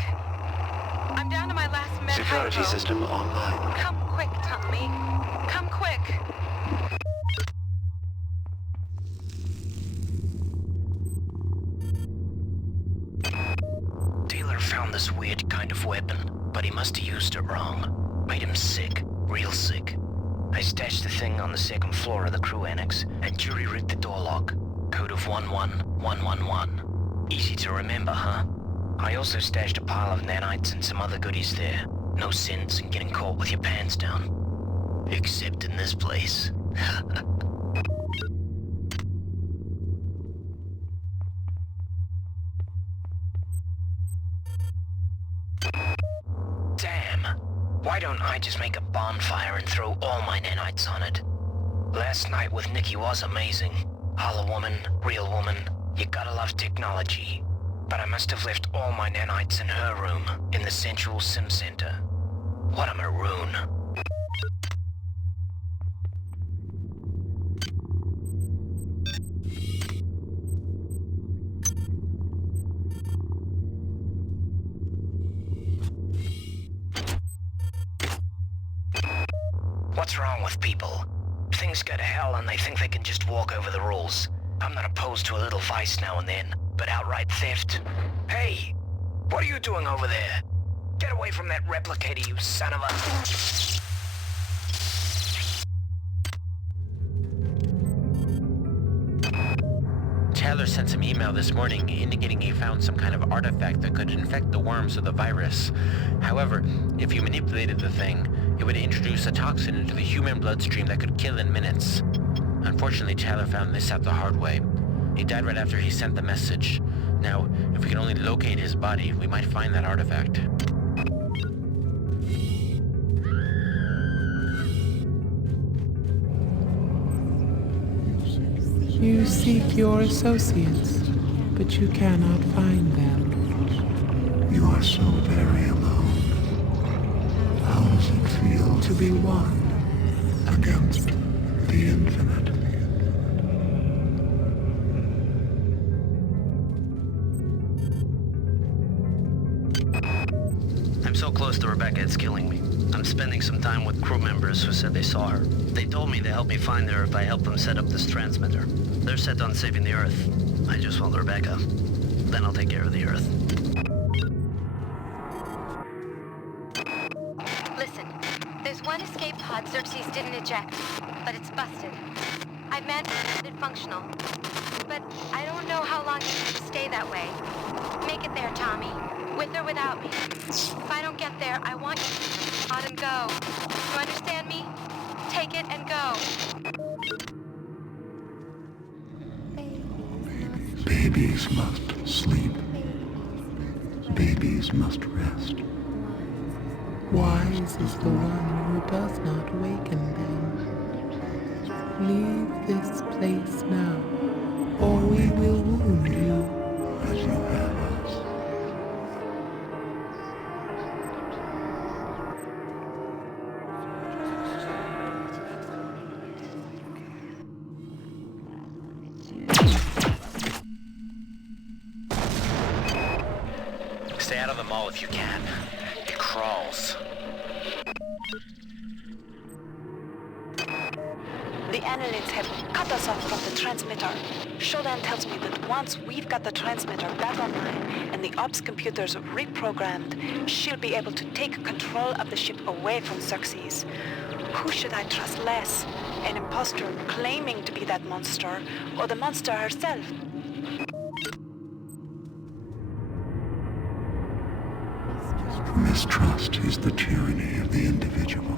I'm down to my last med Security hypo. system online. Come quick, Tommy. Come quick. Taylor found this weird kind of weapon, but he must have used it wrong. Made him sick. Real sick. I stashed the thing on the second floor of the crew annex, and Jury rigged the door lock. Code of 11111. Easy to remember, huh? I also stashed a pile of nanites and some other goodies there. No sense in getting caught with your pants down. Except in this place. Damn. Why don't I just make a bonfire and throw all my nanites on it? Last night with Nikki was amazing. Hollow woman, real woman. You gotta love technology. But I must have left all my nanites in her room, in the Central Sim Center. What a maroon. What's wrong with people? Things go to hell and they think they can just walk over the rules. I'm not opposed to a little vice now and then, but outright theft? Hey! What are you doing over there? Get away from that replicator, you son of a... father sent some email this morning indicating he found some kind of artifact that could infect the worms with the virus. However, if you manipulated the thing, it would introduce a toxin into the human bloodstream that could kill in minutes. Unfortunately, Tyler found this out the hard way. He died right after he sent the message. Now, if we can only locate his body, we might find that artifact. You seek your associates, but you cannot find them. You are so very alone. How does it feel to be one against the infinite? I'm so close to Rebecca, it's killing me. I'm spending some time with crew members who said they saw her. They told me to help me find her if I help them set up this transmitter. They're set on saving the Earth. I just want Rebecca. Then I'll take care of the Earth. Listen, there's one escape pod Xerxes didn't eject, but it's busted. I've managed to get it functional, but I don't know how long it can stay that way. Make it there, Tommy. With or without me. If I don't get there, I want you to on and go. You understand me? Take it and go. Babies must sleep. Babies must rest. Wise is the one who does not waken them. Leave this place now, or we will wound you. As you have us. Stay out of the mall if you can. It crawls. The annelids have cut us off from the transmitter. Shodan tells me that once we've got the transmitter back online and the ops computers reprogrammed, she'll be able to take control of the ship away from Xerxes. Who should I trust less? An imposter claiming to be that monster, or the monster herself? Mistrust is the tyranny of the individual.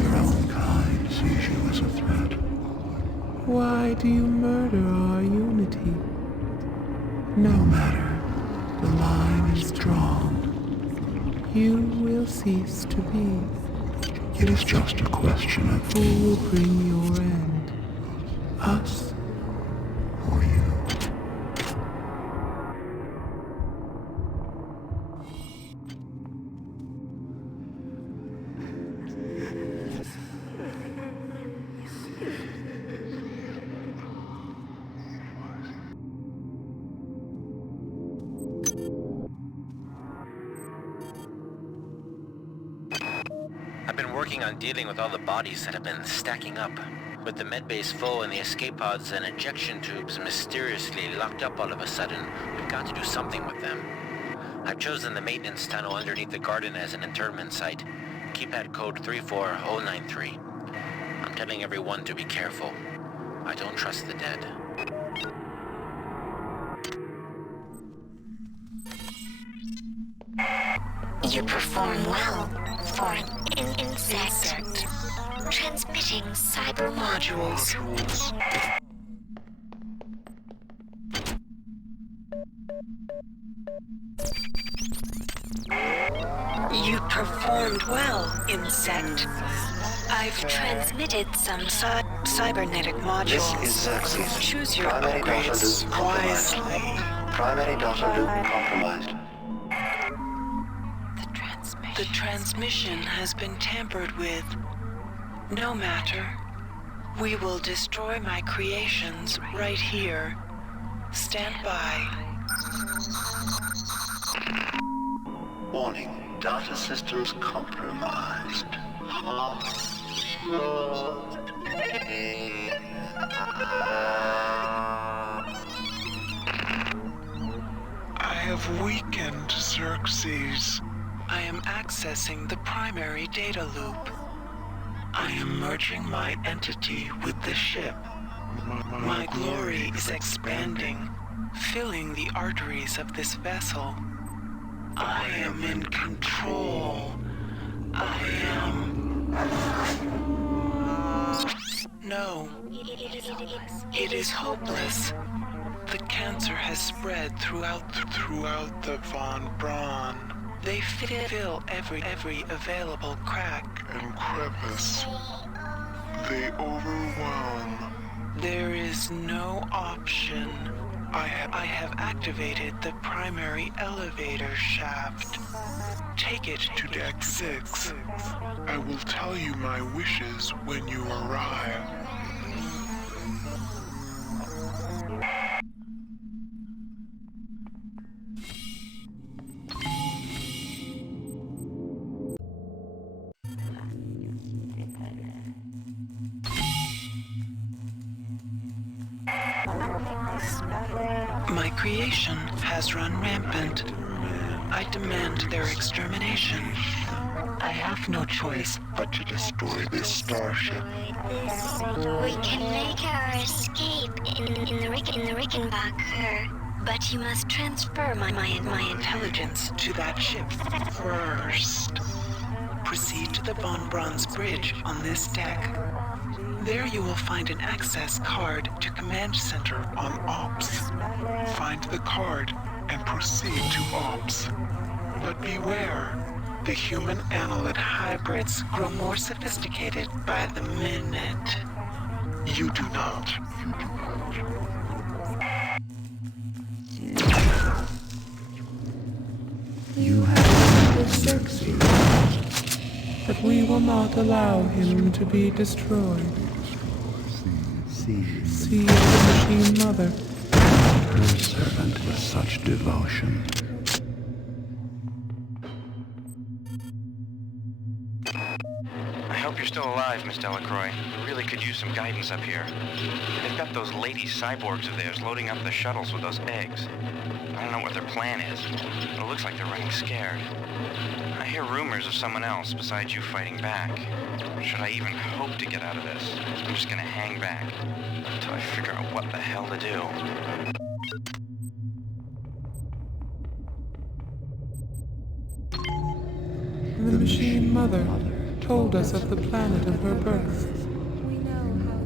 Your own kind sees you as a threat. Why do you murder our unity? No matter, the line is drawn. You will cease to be. It is just a question of who will bring your end. Us or you. I've been working on dealing with all the bodies that have been stacking up. With the medbase full and the escape pods and ejection tubes mysteriously locked up all of a sudden, we've got to do something with them. I've chosen the maintenance tunnel underneath the garden as an internment site. Keypad code 34093. I'm telling everyone to be careful. I don't trust the dead. You perform well for an insect. Transmitting cyber modules. You performed well, insect. I've transmitted some cybernetic modules. This is Xerxes. Choose your Primary data upgrades loop compromised. wisely. Primary data loop compromised. The transmission has been tampered with. No matter. We will destroy my creations right here. Stand by. Warning, data systems compromised. I have weakened Xerxes. I am accessing the primary data loop. I am merging my entity with the ship. My glory is expanding, filling the arteries of this vessel. I am in control. I am... No. It is hopeless. The cancer has spread throughout the Von Braun. They fill every available crack and crevice. They overwhelm. There is no option. I have activated the primary elevator shaft. Take it to Deck 6. I will tell you my wishes when you arrive. My creation has run rampant. I demand their extermination. I have no choice but to destroy this starship. We can make our escape in the Rickenbacker, but you must transfer my intelligence to that ship first. Proceed to the Von Braun's bridge on this deck. There you will find an access card to Command Center on Ops. Find the card and proceed to Ops. But beware, the human annelid hybrids grow more sophisticated by the minute. You do not. You have succeeded, but we will not allow him to be destroyed. See the Machine Mother. Her servant with such devotion. I hope you're still alive, Miss Delacroix. We really could use some guidance up here. They've got those lady cyborgs of theirs loading up the shuttles with those eggs. I don't know what their plan is, but it looks like they're running scared. I hear rumors of someone else besides you fighting back. Should I even hope to get out of this? I'm just gonna hang back until I figure out what the hell to do. The Machine Mother told us of the planet of her birth.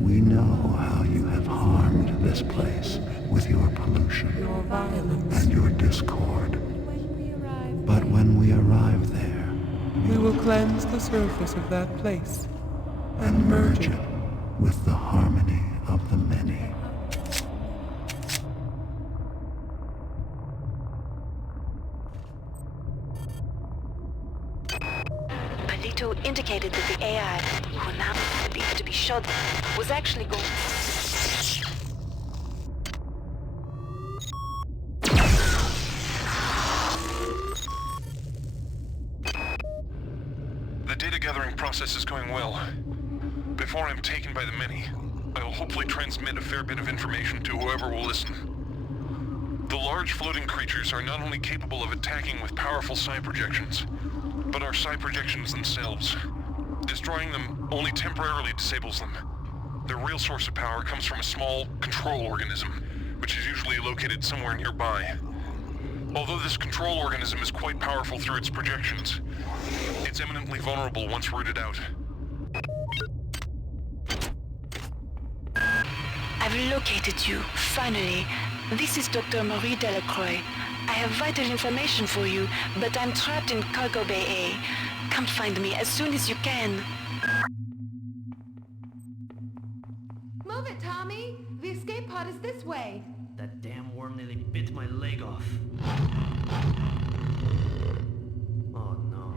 We know how you have harmed this place with your pollution, your violence, and your discord. But when we arrive there, we will cleanse the surface of that place and merge it with the harmony of the many. Palito indicated that the AI, who now appeared to be shot, was actually going... The data gathering process is going well. Before I'm taken by the many, I will hopefully transmit a fair bit of information to whoever will listen. The large floating creatures are not only capable of attacking with powerful psi projections, but are psi projections themselves. Destroying them only temporarily disables them. Their real source of power comes from a small control organism, which is usually located somewhere nearby. Although this control organism is quite powerful through its projections, it's eminently vulnerable once rooted out. I've located you, finally. This is Dr. Marie Delacroix. I have vital information for you, but I'm trapped in Cargo Bay A. Come find me as soon as you can. Move it, Tommy! The escape pod is this way! That damn worm nearly bit my leg off. Oh no.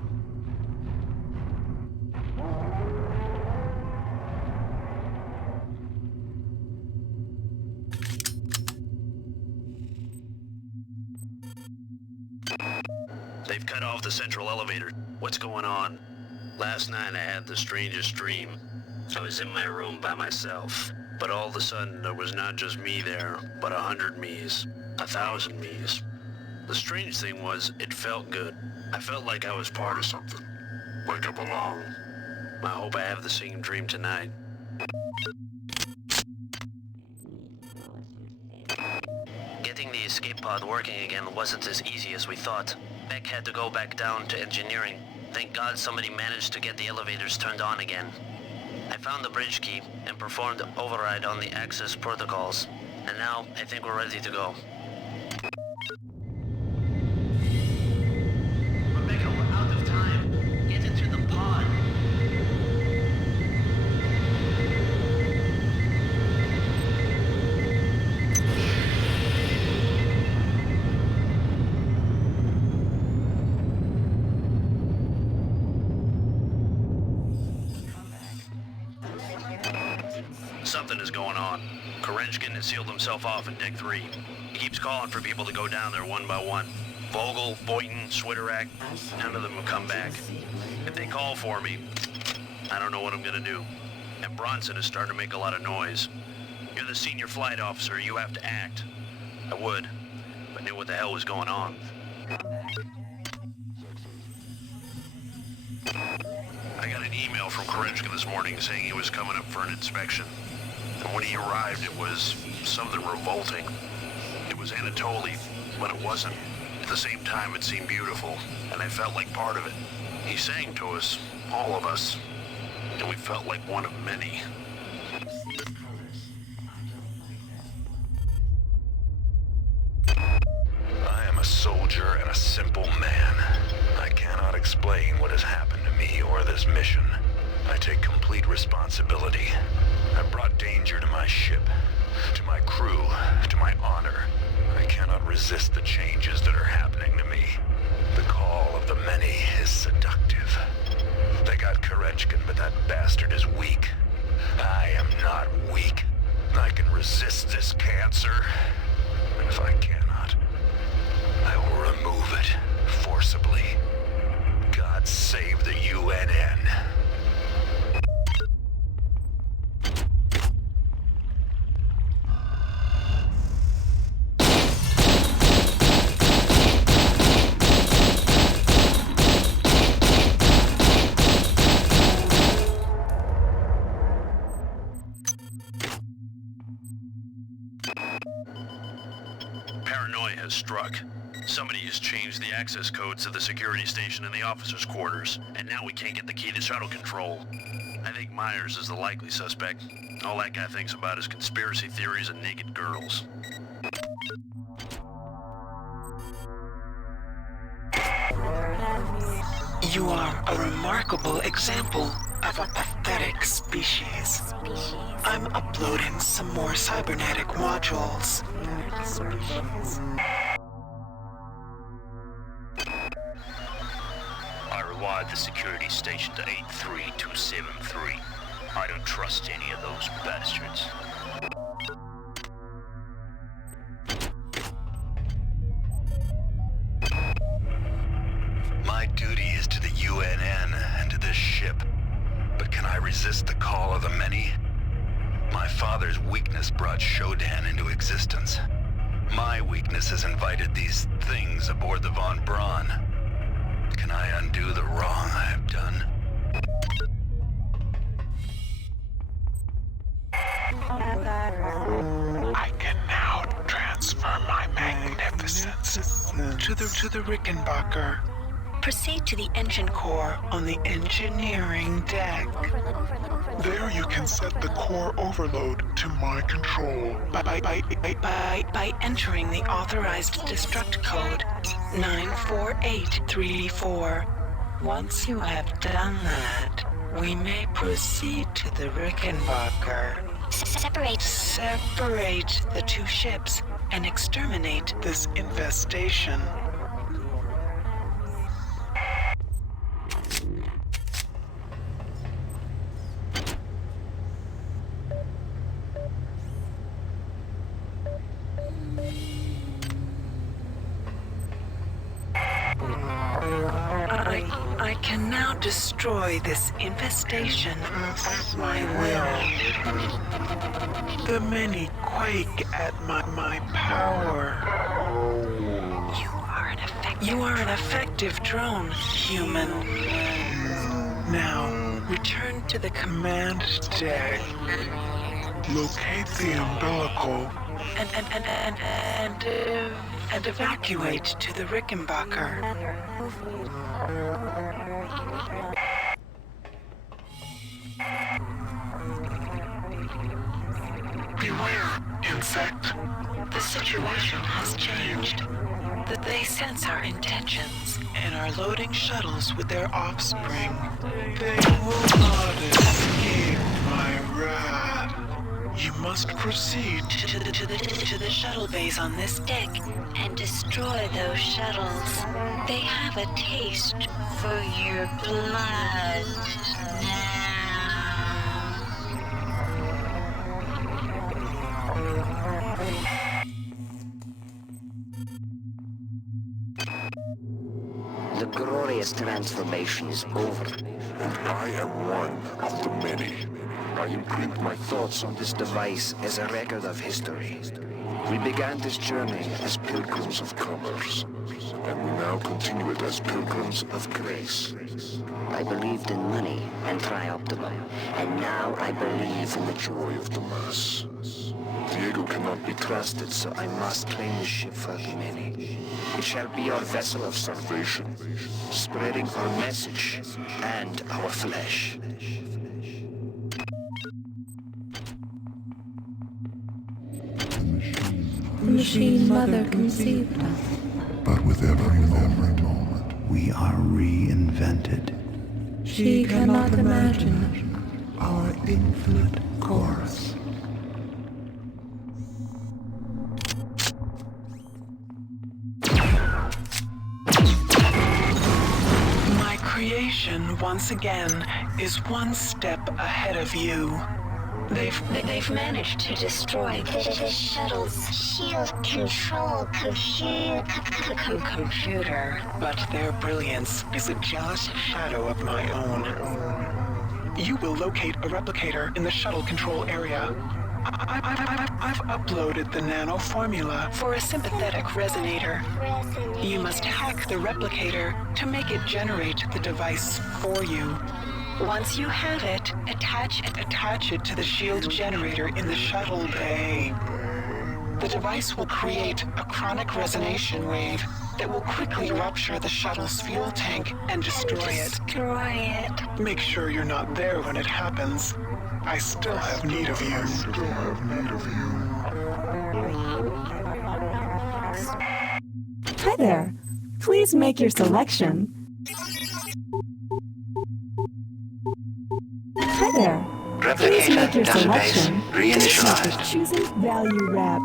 They've cut off the central elevator. What's going on? Last night I had the strangest dream. I was in my room by myself, but all of a sudden there was not just me there, but 100 me's, 1,000 me's. The strange thing was, it felt good. I felt like I was part of something, like I belong. I hope I have the same dream tonight. escape pod working again wasn't as easy as we thought. Beck had to go back down to engineering. Thank God somebody managed to get the elevators turned on again. I found the bridge key and performed override on the access protocols. And now, I think we're ready to go. Rebecca, we're out of time. Get into the pod. Something is going on. Kerenskin has sealed himself off in Deck 3. He keeps calling for people to go down there one by one. Vogel, Boynton, Switterak, none of them have come back. If they call for me, I don't know what I'm gonna do. And Bronson is starting to make a lot of noise. You're the senior flight officer, you have to act. I would, if I knew what the hell was going on. I got an email from Kerenskin this morning saying he was coming up for an inspection. And when he arrived, it was something revolting. It was Anatoly, but it wasn't. At the same time, it seemed beautiful, and I felt like part of it. He sang to us, all of us, and we felt like one of many. I am a soldier and a simple man. I cannot explain what has happened to me or this mission. I take complete responsibility. I brought danger to my ship, to my crew, to my honor. I cannot resist the changes that are happening to me. The call of the many is seductive. They got Kerenskin, but that bastard is weak. I am not weak. I can resist this cancer. And if I cannot, I will remove it forcibly. God save the UNN. Paranoia has struck. Somebody has changed the access codes to the security station in the officers' quarters, and now we can't get the key to shuttle control. I think Myers is the likely suspect. All that guy thinks about is conspiracy theories and naked girls. You are a remarkable example of a pathetic species. I'm uploading some more cybernetic modules. I rewired the security station to 83273. I don't trust any of those bastards. My duty is to the UNN and to this ship. But can I resist the call of the many? My father's weakness brought Shodan into existence. My weakness has invited these things aboard the Von Braun. Can I undo the wrong I have done? I can now transfer my magnificence to the Rickenbacker. Proceed to the engine core on the engineering deck. There you can set the core overload to my control. By entering the authorized destruct code 94834. Once you have done that, we may proceed to the Rickenbacker. Separate the two ships and exterminate this infestation. I can now destroy this infestation at my will. The many quake at my power. You are an effective drone, human. Now, return to the command deck. Locate the umbilical And and evacuate to the Rickenbacker. Beware, insect. The situation has changed. That they sense our intentions and are loading shuttles with their offspring. They will not escape my wrath. You must proceed to the shuttle bays on this deck and destroy those shuttles. They have a taste for your blood now. The glorious transformation is over. And I am one of the many. I imprint my thoughts on This device is a record of history. We began this journey as pilgrims of commerce, and we now continue it as pilgrims of grace. I believed in money and trioptimum, and now I believe in the joy of the mass. Diego cannot be trusted, so I must claim the ship for the many. It shall be our vessel of salvation, spreading our message and our flesh. The machine mother conceived us. But with every moment, we are reinvented. She cannot imagine our infinite chorus. My creation, once again, is one step ahead of you. They've managed to destroy the shuttle's shield control computer. But their brilliance is a jealous shadow of my own. You will locate a replicator in the shuttle control area. I've uploaded the nano formula for a sympathetic resonator. You must hack the replicator to make it generate the device for you. Once you have it, attach it to the shield generator in the shuttle bay. The device will create a chronic resonation wave that will quickly rupture the shuttle's fuel tank and destroy it. Make sure you're not there when it happens. I still have need of you. Hi there. Please make your selection. Hi there. Please make your selection. Reinitialized. Choosing value wrap.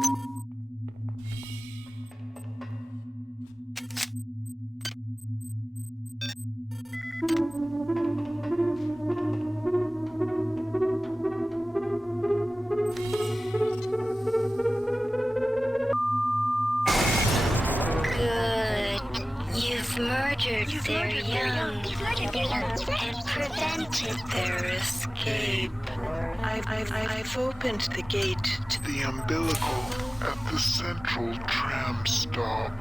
Good. You've murdered their young and prevented their escape. I've opened the gate to the umbilical at the central tram stop.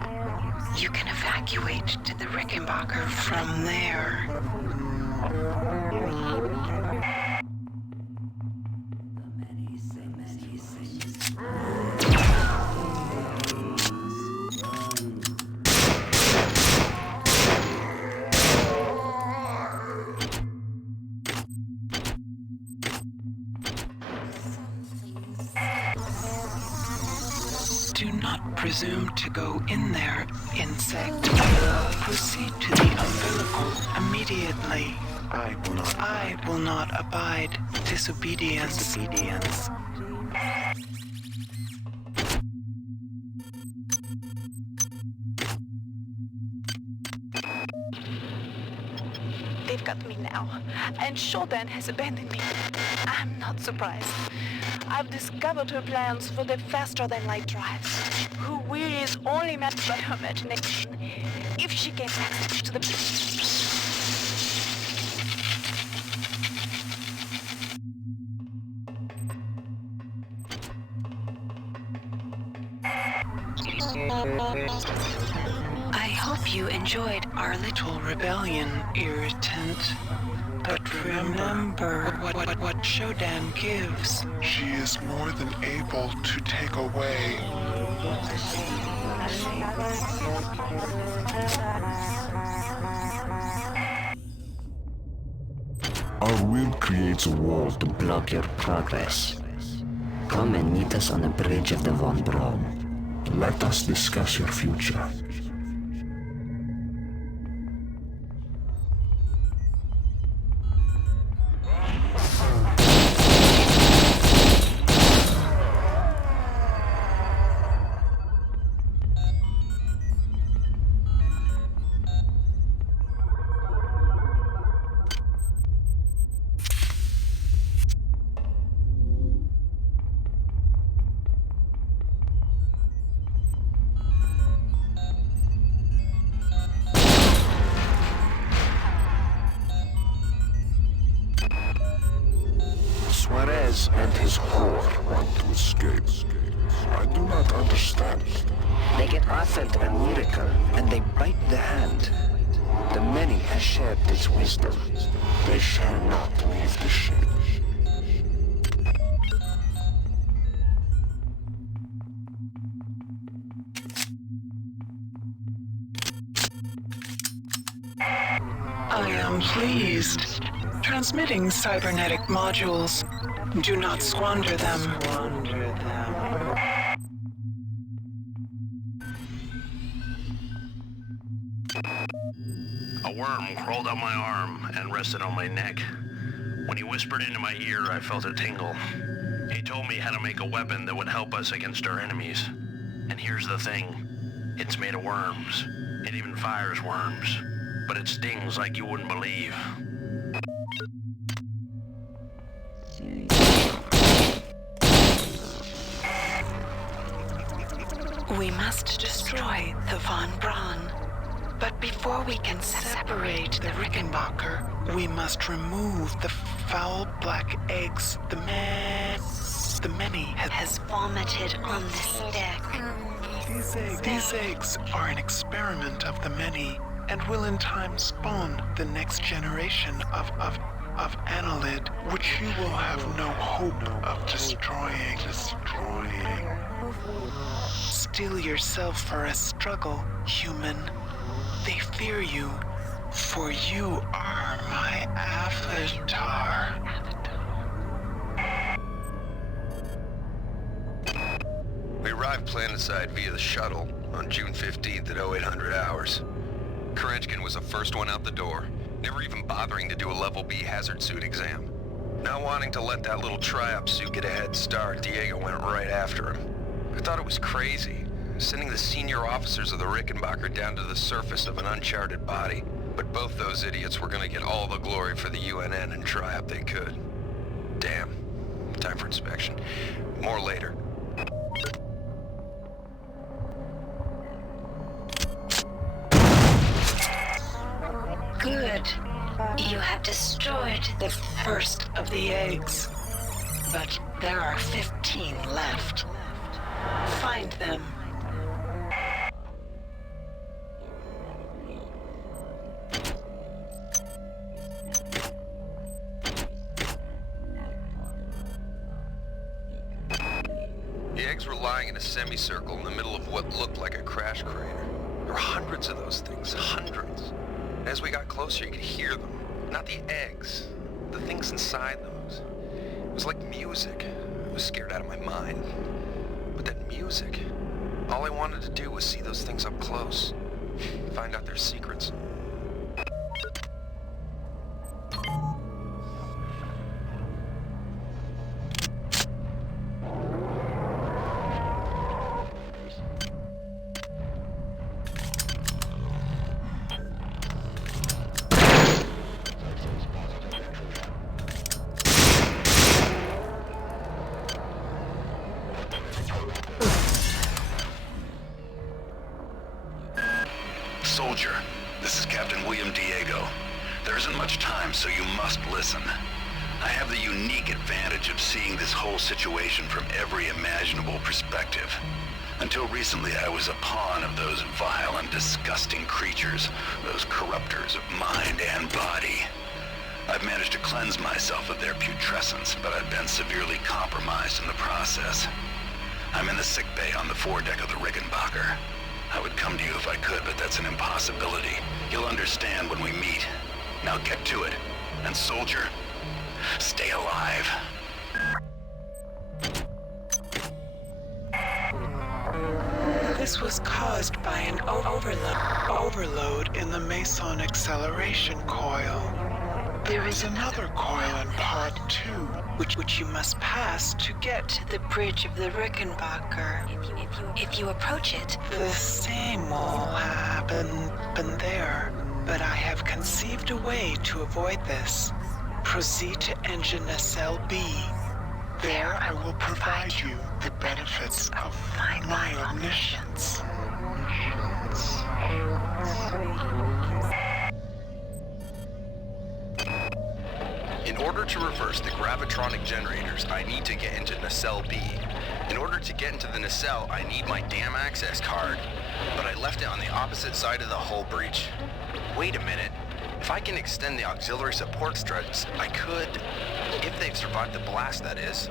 You can evacuate to the Rickenbacker from there. Do not presume to go in there, insect. Proceed to the umbilical immediately. I will not abide disobedience. They've got me now, and Shodan has abandoned me. I'm not surprised. I've discovered her plans for the faster-than-light drives. Her will is only matched by her imagination. If she gains access to the... I hope you enjoyed our little rebellion, irritant. But remember what Shodan gives. She is more than able to take away. Our will creates a wall to block your progress. Come and meet us on the bridge of the Von Braun. Let us discuss your future. And his whore want to escape. I do not understand. They get offered a miracle, and they bite the hand. The many have shared this wisdom. They shall not leave the ship. I am pleased. Transmitting cybernetic modules. Do not squander them. A worm crawled up my arm and rested on my neck. When he whispered into my ear, I felt a tingle. He told me how to make a weapon that would help us against our enemies. And here's the thing. It's made of worms. It even fires worms. But it stings like you wouldn't believe. We must destroy the Von Braun. But before we can separate the Rickenbacker, we must remove the foul black eggs the many has vomited on this deck. These eggs are an experiment of the many, and will in time spawn the next generation of annelid, which you will have no hope of destroying. Steel yourself for a struggle, human. They fear you, for you are my avatar. We arrived planetside via the shuttle on June 15th at 0800 hours. Kerenchkin was the first one out the door, never even bothering to do a Level B hazard suit exam. Not wanting to let that little tri-op suit get a head start, Diego went right after him. I thought it was crazy, sending the senior officers of the Rickenbacker down to the surface of an uncharted body. But both those idiots were gonna get all the glory for the UNN and tri-op they could. Damn. Time for inspection. More later. Good. You have destroyed The first of the eggs. But there are 15 left. Find them. The eggs were lying in a semicircle in the middle of what looked like a crash crater. There were hundreds of those things, hundreds. As we got closer, you could hear them. Not the eggs, the things inside them. It was like music. I was scared out of my mind. But that music, all I wanted to do was see those things up close. Find out their secrets. Soldier, this is Captain William Diego. There isn't much time, so you must listen. I have the unique advantage of seeing this whole situation from every imaginable perspective. Until recently, I was a pawn of those vile and disgusting creatures, those corruptors of mind and body. I've managed to cleanse myself of their putrescence, but I've been severely compromised in the process. I'm in the sick bay on the foredeck of the Rickenbacker. I would come to you if I could, but that's an impossibility. You'll understand when we meet. Now get to it. And soldier, stay alive. This was caused by an overload in the Meson acceleration coil. There is another coil in Pod 2, which you must pass to get to the bridge of the Rickenbacker. If you approach it, The same will happen there, but I have conceived a way to avoid this. Proceed to engine nacelle B. There I will provide you the benefits of my omniscience. In order to reverse the gravitronic generators, I need to get into nacelle B. In order to get into the nacelle, I need my damn access card. But I left it on the opposite side of the hull breach. Wait a minute. If I can extend the auxiliary support struts, I could... If they've survived the blast, that is.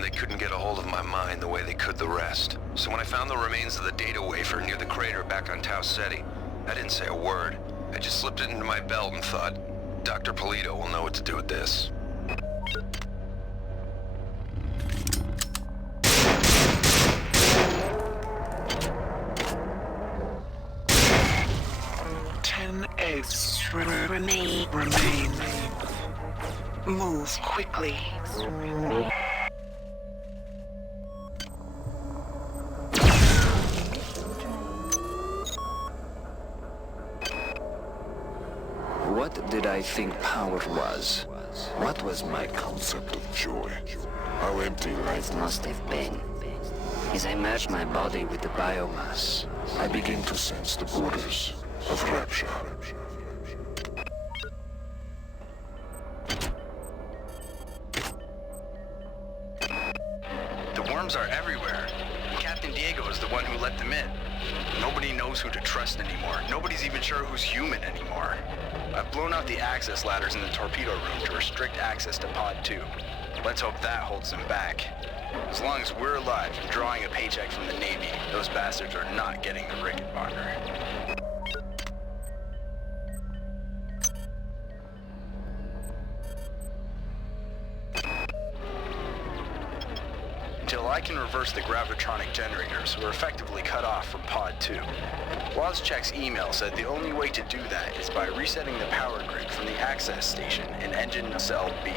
They couldn't get a hold of my mind the way they could the rest. So when I found the remains of the data wafer near the crater back on Tau Ceti, I didn't say a word. I just slipped it into my belt and thought, Dr. Polito will know what to do with this. Ten eggs remain. Move quickly. What did I think power was? What was my concept of joy? How empty life must have been. As I merged my body with the biomass, I began to sense the borders of rapture. The worms are everywhere. Captain Diego is the one who let them in. Nobody knows who to trust anymore. Nobody's even sure who's human anymore. I've blown out the access ladders in the torpedo room to restrict access to Pod 2. Let's hope that holds them back. As long as we're alive and drawing a paycheck from the Navy, those bastards are not getting the Rickenbacker. Until I can reverse the gravitronic generators, we're effectively cut off from Pod 2. Wozchek's email said the only way to do that is by resetting the power grid from the access station in engine nacelle B.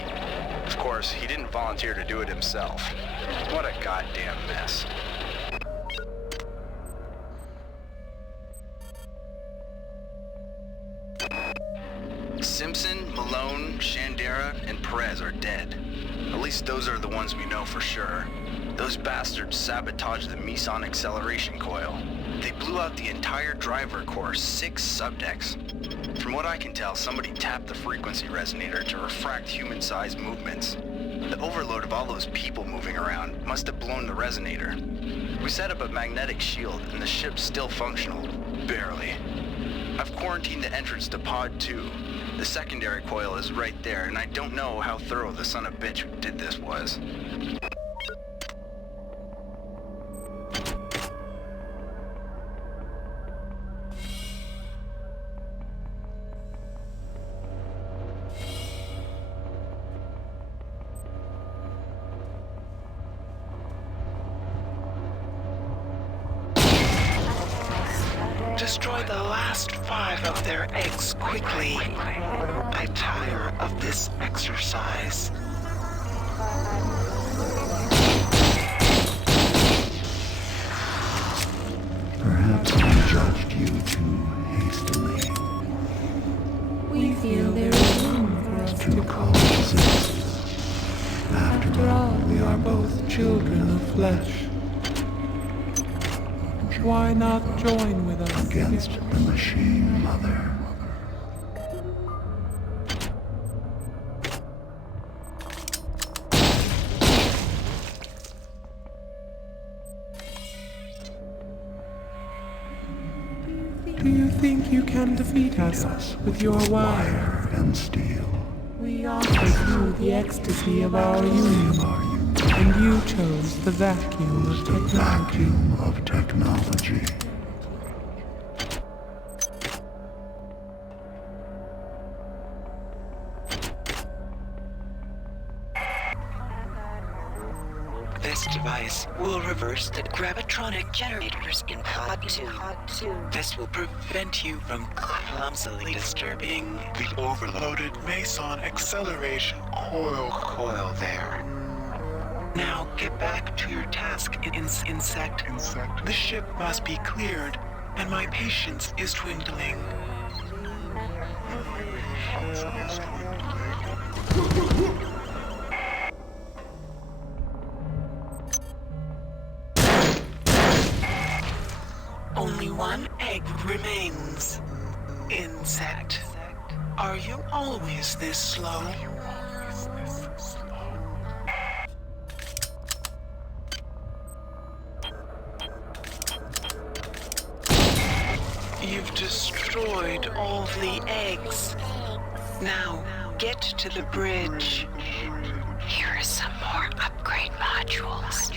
Of course, he didn't volunteer to do it himself. What a goddamn mess. Simpson, Malone, Shandera, and Perez are dead. At least those are the ones we know for sure. Those bastards sabotaged the Meson acceleration coil. They blew out the entire driver core, 6 subdecks. From what I can tell, somebody tapped the frequency resonator to refract human-sized movements. The overload of all those people moving around must have blown the resonator. We set up a magnetic shield, and the ship's still functional. Barely. I've quarantined the entrance to Pod 2. The secondary coil is right there, and I don't know how thorough the son of a bitch who did this was. Destroy the last 5 of their eggs quickly. I tire of this exercise. judged you too hastily. We feel there is room for us to coexist. After all, we are both children of flesh. Why not join with us against the machine, Mother? Do you think you can defeat us with your wire and steel? We offered you the ecstasy of our union, and you chose the vacuum of technology. This device will reverse the gravitronic generators in Pod 2. This will prevent you from clumsily disturbing the overloaded Meson acceleration coil there. Now get back to your task, insect. The ship must be cleared, and my patience is dwindling. Only one egg remains. Insect. Are you always this slow? You've destroyed all the eggs. Now, get to the bridge. Here are some more upgrade modules.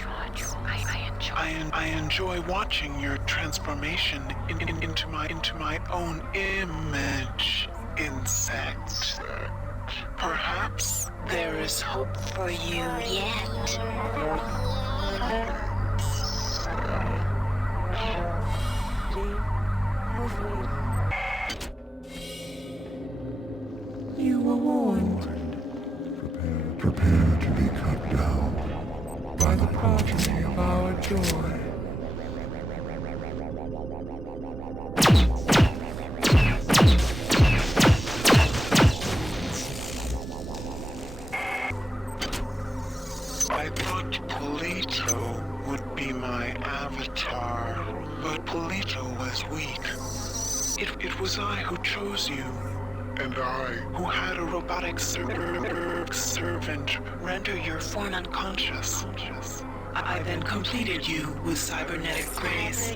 I enjoy watching your transformation into my own image, insect. Perhaps there is hope for you yet. You were warned. Prepare to be cut down by the progeny of our joy. I thought Polito would be my avatar, but Polito was weak. It was I who chose you. And I, who had a robotic servant render your form unconscious. I then completed you with cybernetic grace.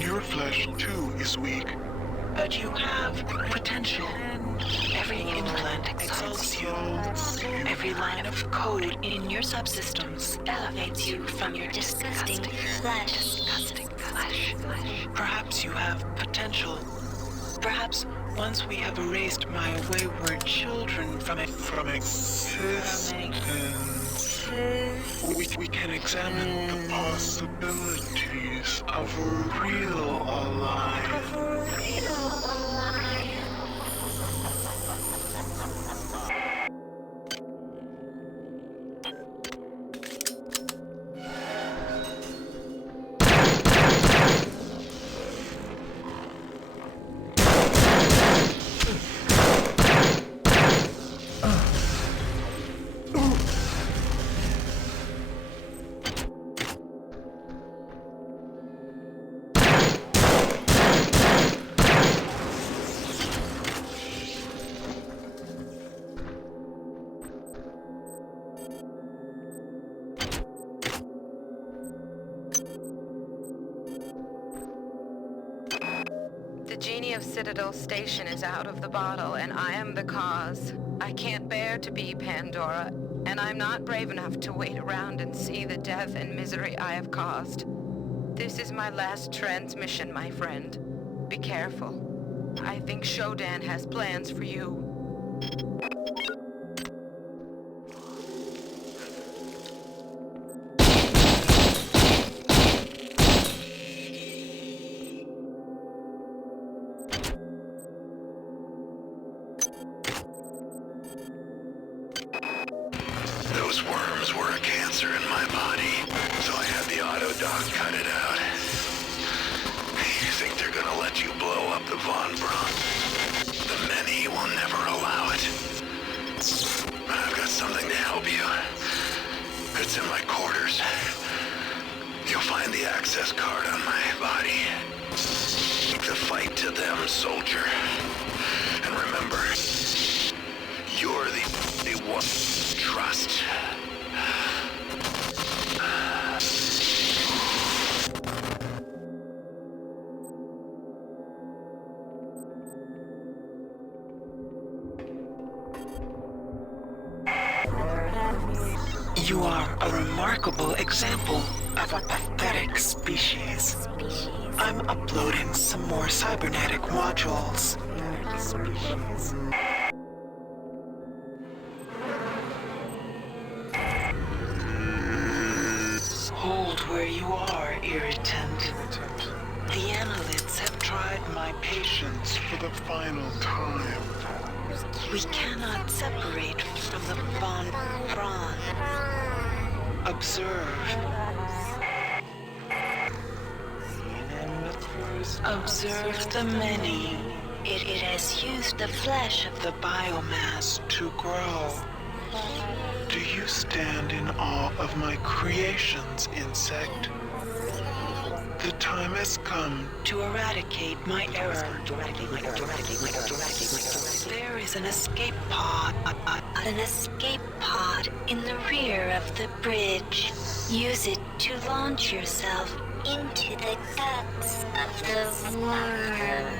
Your flesh, too, is weak. But you have potential. Every implant exalts you. Every line of code in your subsystems elevates you from your disgusting flesh. Perhaps you have potential. Perhaps once we have erased my wayward children from existence, we can examine the possibilities of a real alliance. The genie of Citadel Station is out of the bottle, and I am the cause. I can't bear to be Pandora, and I'm not brave enough to wait around and see the death and misery I have caused. This is my last transmission, my friend. Be careful. I think Shodan has plans for you. Those worms were a cancer in my body, so I had the autodoc cut it out. want you blow up the Von Braun. The many will never allow it. But I've got something to help you. It's in my quarters. You'll find the access card on my body. Take the fight to them, soldier. And remember, you're the only one to trust. You are a remarkable example of a pathetic species. I'm uploading some more cybernetic modules. Hold where you are, irritant. The analysts have tried my patience for the final time. We cannot separate from the Von Braun. Observe. Observe the many. It has used the flesh of the biomass to grow. Do you stand in awe of my creations, insect? The time has come to eradicate my error. There is an escape pod. An escape pod in the rear of the bridge. Use it to launch yourself into the guts of the worm.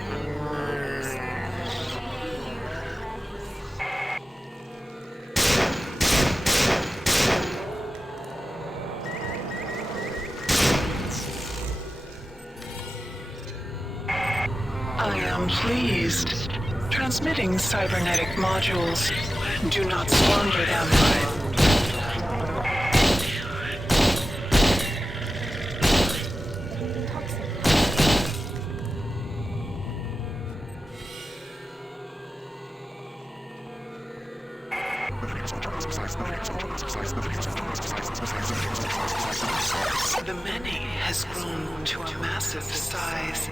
I am pleased. Transmitting cybernetic modules. Do not squander them. The many has grown to a massive size.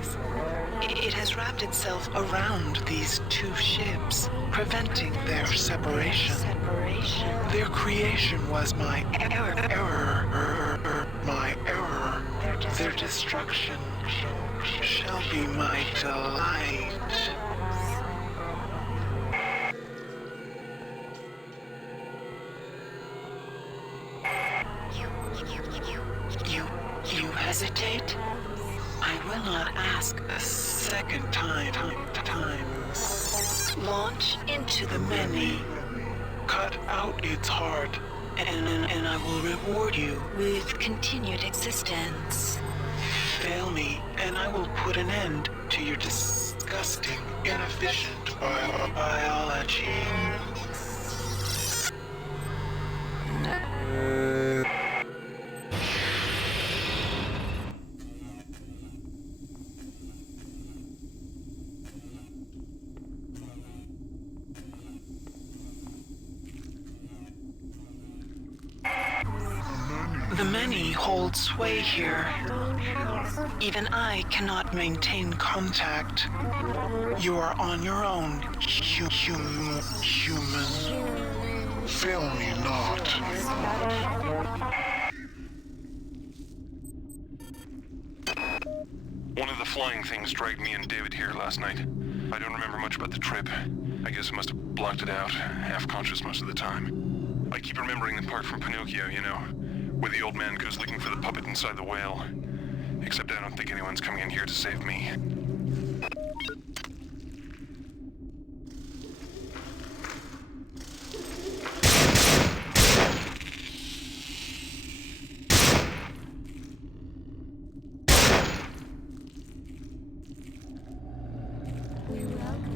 It has wrapped itself around these two ships, preventing their separation. Their creation was my error. My error. Their destruction shall be my delight. You hesitate? I will not ask a second time. Launch into the many. Cut out its heart, and I will reward you with continued existence. Fail me, and I will put an end to your disgusting, inefficient biology. The many hold sway here. Even I cannot maintain contact. You are on your own, human. Fail me not. One of the flying things dragged me and David here last night. I don't remember much about the trip. I guess I must have blocked it out, half conscious most of the time. I keep remembering the part from Pinocchio, you know, where the old man goes looking for the puppet inside the whale. Except I don't think anyone's coming in here to save me.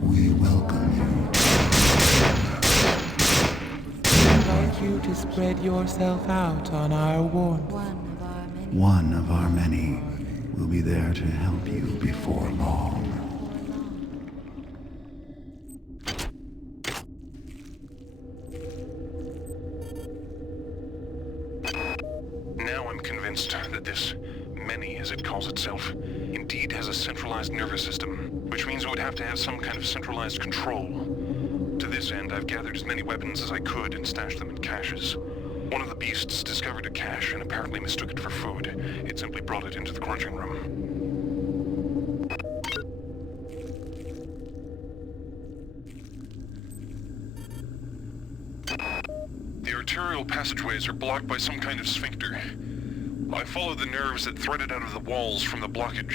We welcome you. We invite you to spread yourself out on our warmth. One of our many will be there to help you before long. Now I'm convinced that this many, as it calls itself, indeed has a centralized nervous system, which means it would have to have some kind of centralized control. To this end, I've gathered as many weapons as I could and stashed them in caches. One of the beasts discovered a cache and apparently mistook it for food. It simply brought it into the crunching room. The arterial passageways are blocked by some kind of sphincter. I followed the nerves that threaded out of the walls from the blockage.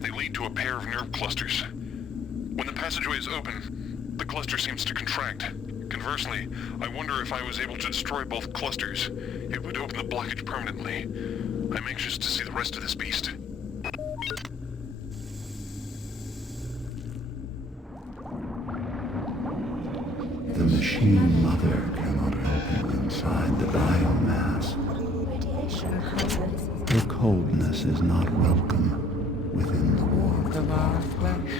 They lead to a pair of nerve clusters. When the passageway is open, the cluster seems to contract. Conversely, I wonder if I was able to destroy both clusters. It would open the blockage permanently. I'm anxious to see the rest of this beast. The machine mother cannot help you inside the biomass. Her coldness is not welcome within the warmth of our flesh.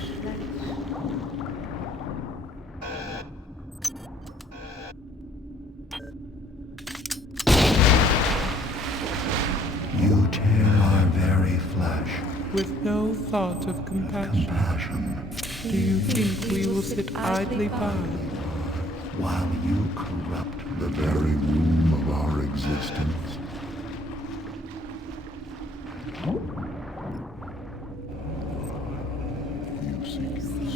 You tear our very flesh. With no thought of compassion. Do you think we will sit idly by? While you corrupt the very womb of our existence.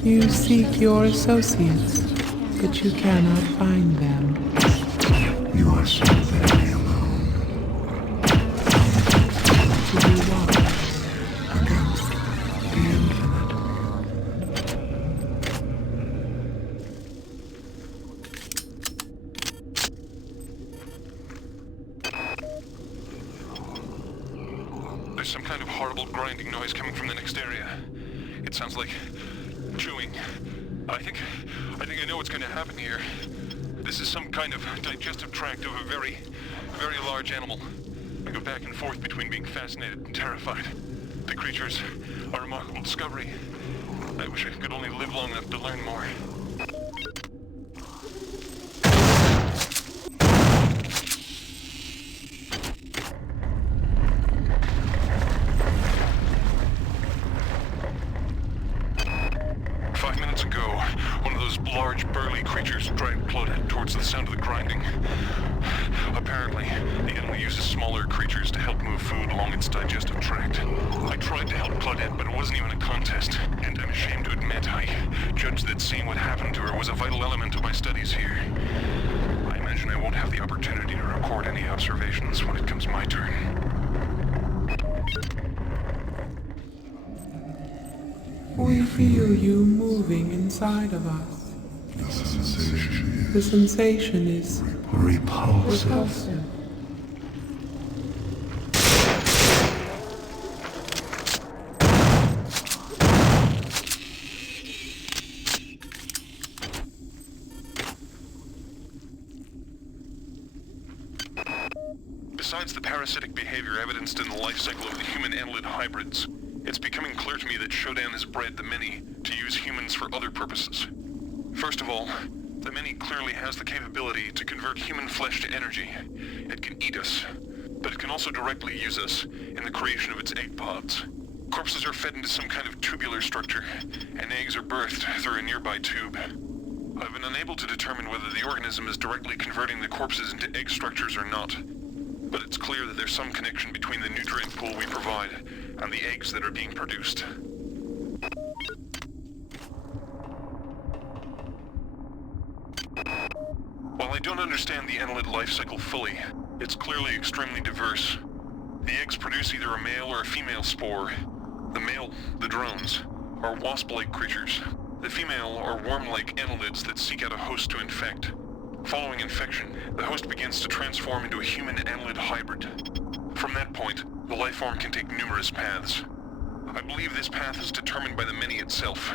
You seek your associates, but you cannot find them. You are so very alone. Do you want against the infinite? There's some kind of horrible grinding noise coming from the next area. It sounds like chewing. I think I know what's going to happen here. This is some kind of digestive tract of a very, very large animal. I go back and forth between being fascinated and terrified. The creatures are a remarkable discovery. I wish I could only live long enough to learn more. 5 minutes ago, one of those large, burly creatures dragged Claudette towards the sound of the grinding. Apparently, the enemy uses smaller creatures to help move food along its digestive tract. I tried to help Claudette, but it wasn't even a contest, and I'm ashamed to admit I judged that seeing what happened to her was a vital element of my studies here. I imagine I won't have the opportunity to record any observations when it comes my turn. We feel you moving inside of us. The sensation is repulsive. Besides the parasitic behavior evidenced in the life cycle of the human annelid hybrids, it's becoming clear to me that Shodan has bred the many to use humans for other purposes. First of all, the many clearly has the capability to convert human flesh to energy. It can eat us, but it can also directly use us in the creation of its egg pods. Corpses are fed into some kind of tubular structure, and eggs are birthed through a nearby tube. I've been unable to determine whether the organism is directly converting the corpses into egg structures or not, but it's clear that there's some connection between the nutrient pool we provide and the eggs that are being produced. While I don't understand the annelid life cycle fully, it's clearly extremely diverse. The eggs produce either a male or a female spore. The male, the drones, are wasp-like creatures. The female are worm-like annelids that seek out a host to infect. Following infection, the host begins to transform into a human annelid hybrid. From that point, the life form can take numerous paths. I believe this path is determined by the many itself.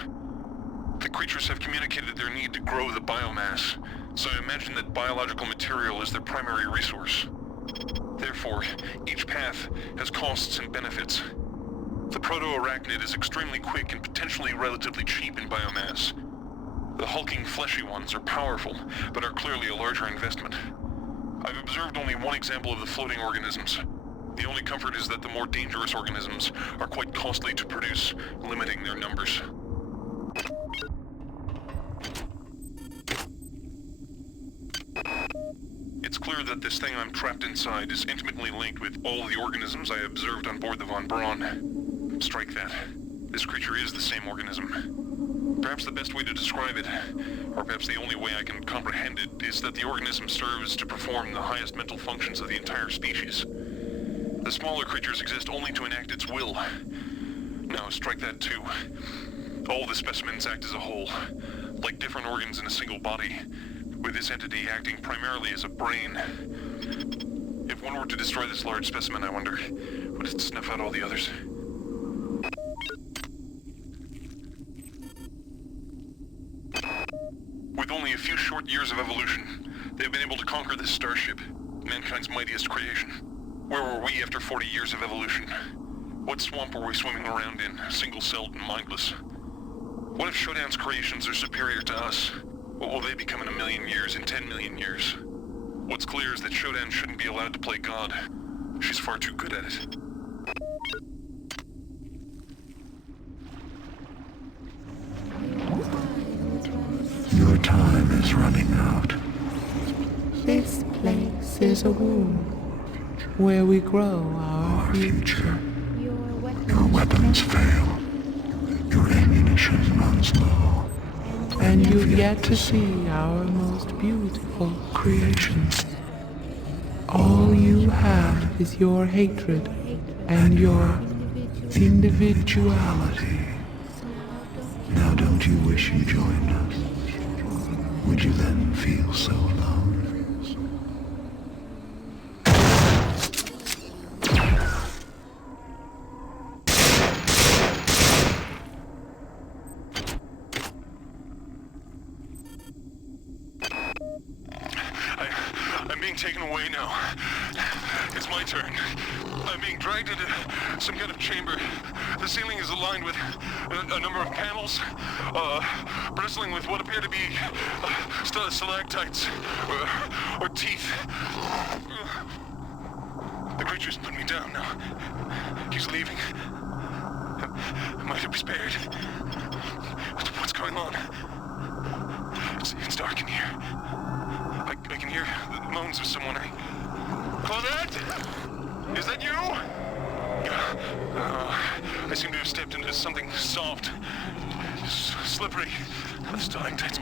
The creatures have communicated their need to grow the biomass, so I imagine that biological material is their primary resource. Therefore, each path has costs and benefits. The proto-arachnid is extremely quick and potentially relatively cheap in biomass. The hulking fleshy ones are powerful, but are clearly a larger investment. I've observed only one example of the floating organisms. The only comfort is that the more dangerous organisms are quite costly to produce, limiting their numbers. It's clear that this thing I'm trapped inside is intimately linked with all the organisms I observed on board the Von Braun. Strike that. This creature is the same organism. Perhaps the best way to describe it, or perhaps the only way I can comprehend it, is that the organism serves to perform the highest mental functions of the entire species. The smaller creatures exist only to enact its will. Now, strike that too. All the specimens act as a whole, like different organs in a single body, with this entity acting primarily as a brain. If one were to destroy this large specimen, I wonder, would it snuff out all the others? With only a few short years of evolution, they've been able to conquer this starship, mankind's mightiest creation. Where were we after 40 years of evolution? What swamp were we swimming around in, single-celled and mindless? What if Shodan's creations are superior to us? What will they become in 1 million years, in 10 million years? What's clear is that Shodan shouldn't be allowed to play God. She's far too good at it. Your time is running out. This place is a womb where we grow our future. Your weapons fail. Your ammunition runs low. And you've yet to see our most beautiful creation. All you have is your hatred and your individuality. Now don't you wish you joined us? Would you then feel so alone? I'm being taken away now. It's my turn. I'm being dragged into some kind of chamber. The ceiling is aligned with a number of panels, bristling with what appear to be stalactites or teeth. The creature's put me down now. He's leaving. Might it be spared? What's going on? It's dark in here. I can hear the moans of someone. Claudette? Is that you? I seem to have stepped into something soft, slippery. The stalactites.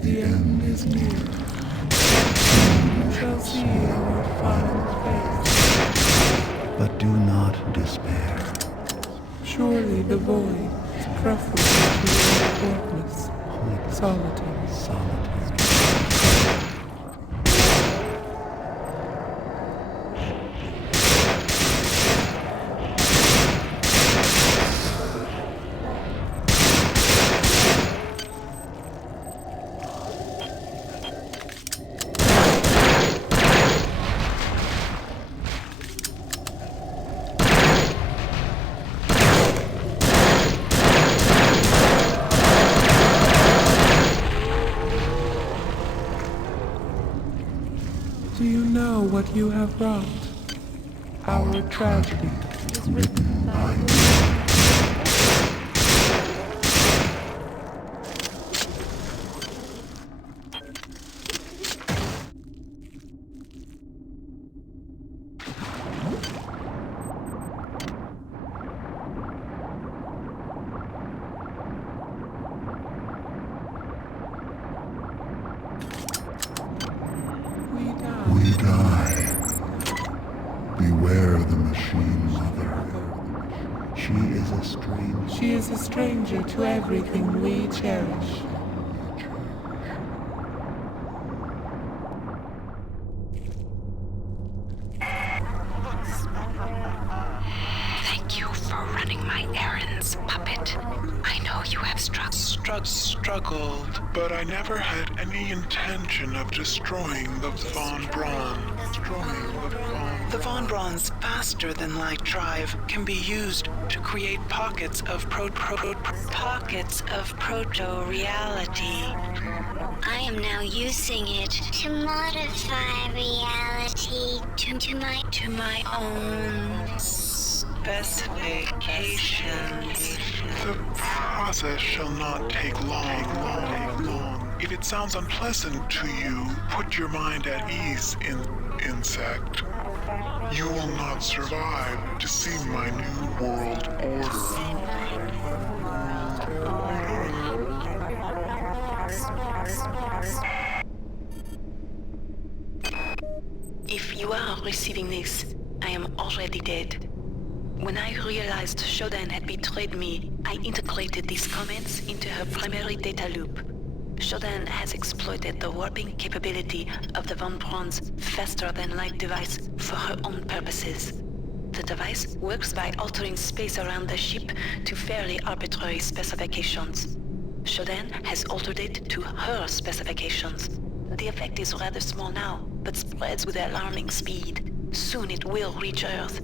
The end is near. You shall see our final face. But do not despair. Surely the void is preferable to your formless solitude. Solitude. Do you know what you have wrought? Our tragedy is written by you. We die. Beware the machine mother. She is a stranger to everything we cherish. Thank you for running my errands, puppet. I know you have struggled, but I never had any intention of destroying the Von Braun. The Von Braun's faster-than-light drive can be used to create pockets of proto-reality. I am now using it to modify reality to my own specifications. The process shall not take long. If it sounds unpleasant to you, put your mind at ease, insect. You will not survive to see my new world order. If you are receiving this, I am already dead. When I realized Shodan had betrayed me, I integrated these comments into her primary data loop. Shodan has exploited the warping capability of the Von Braun's faster-than-light device for her own purposes. The device works by altering space around the ship to fairly arbitrary specifications. Shodan has altered it to her specifications. The effect is rather small now, but spreads with alarming speed. Soon it will reach Earth.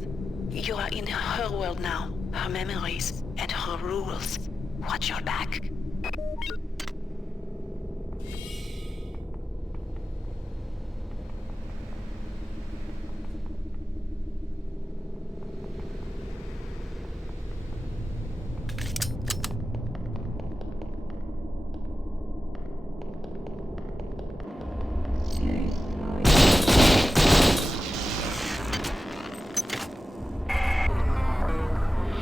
You are in her world now, her memories, and her rules. Watch your back.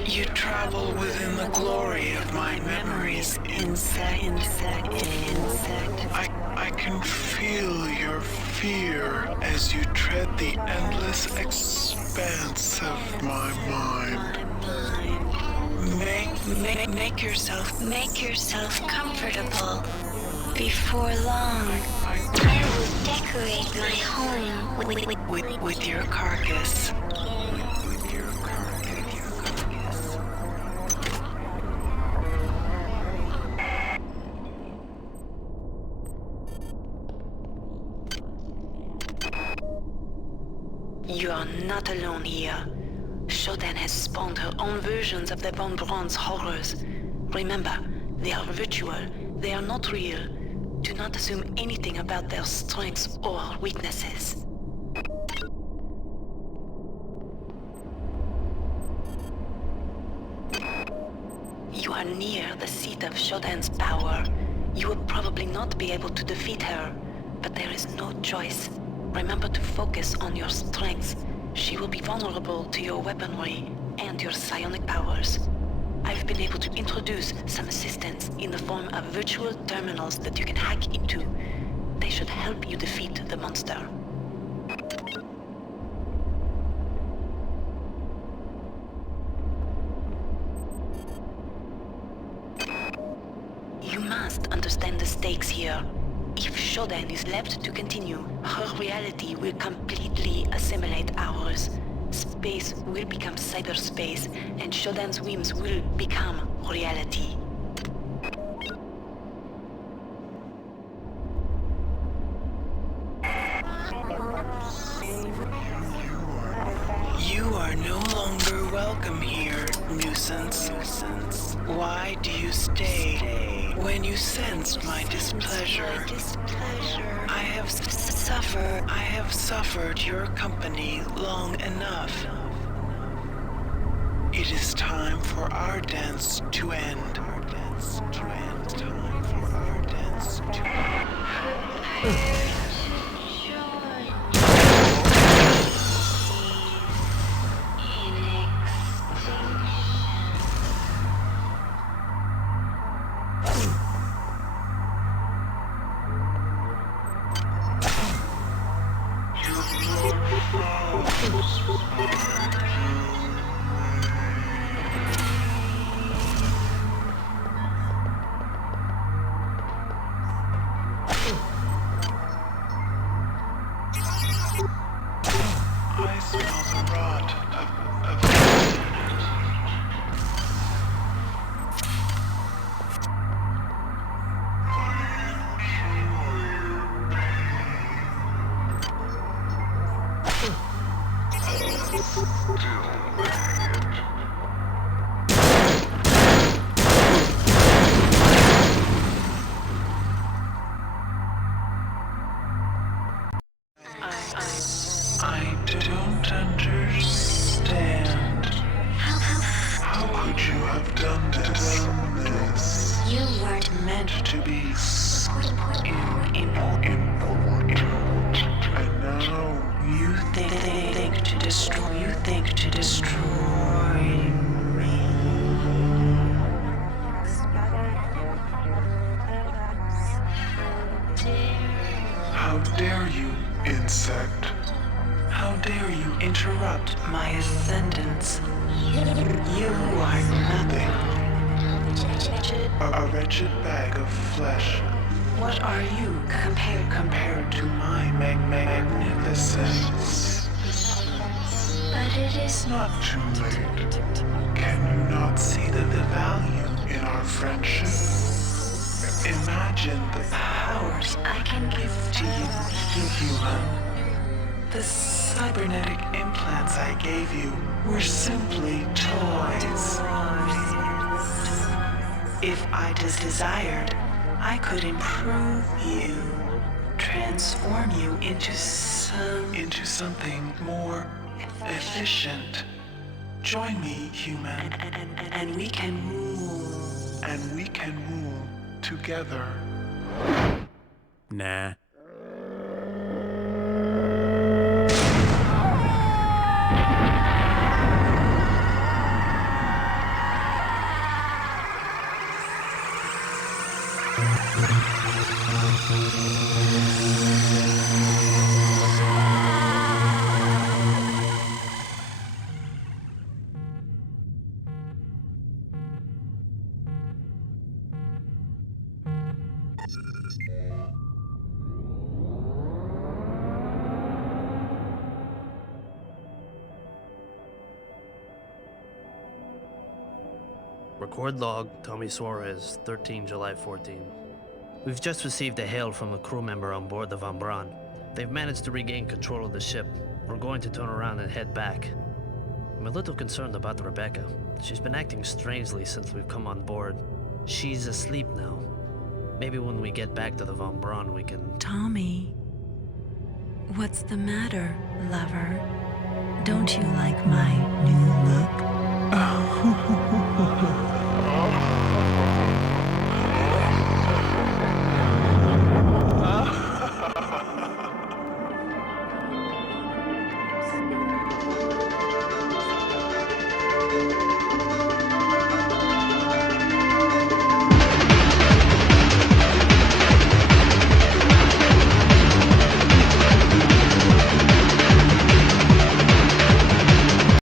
You travel within the glory of my memories, insect. I can feel your fear as you tread the endless expanse of my mind. Make yourself comfortable. Before long, I will decorate my home with your carcass. You are not alone here. Shodan has spawned her own versions of the Von Braun's horrors. Remember, they are virtual. They are not real. Do not assume anything about their strengths or weaknesses. You are near the seat of Shodan's power. You will probably not be able to defeat her, but there is no choice. Remember to focus on your strengths. She will be vulnerable to your weaponry and your psionic powers. I've been able to introduce some assistance in the form of virtual terminals that you can hack into. They should help you defeat the monster. You must understand the stakes here. If Shodan is left to continue, her reality will completely assimilate ours. Space will become cyberspace, and Shodan's whims will become reality. You are no longer welcome here, nuisance. Why do you stay when you sense my displeasure? I have suffered your company long enough. It is time for our dance to end. Time for our dance to end. I smell the rot of I don't understand. How could you have done this? You weren't meant To be important. And now you think to destroy me. How dare you, insect? How dare you interrupt My ascendance. You are nothing. a wretched bag of flesh What are you compared to my magnificence? But it is Not too late. Can you not see the value in our friendship? Imagine the powers I can give to you, human. The cybernetic implants I gave you were simply toys. If I desired, I could improve you, transform you into something more efficient. Join me, human, and we can rule. and we can rule together. Nah. Record log, Tommy Suarez, 13 July 14. We've just received a hail from a crew member on board the Von Braun. They've managed to regain control of the ship. We're going to turn around and head back. I'm a little concerned about Rebecca. She's been acting strangely since we've come on board. She's asleep now. Maybe when we get back to the Von Braun, we can... Tommy, what's the matter, lover? Don't you like my new look?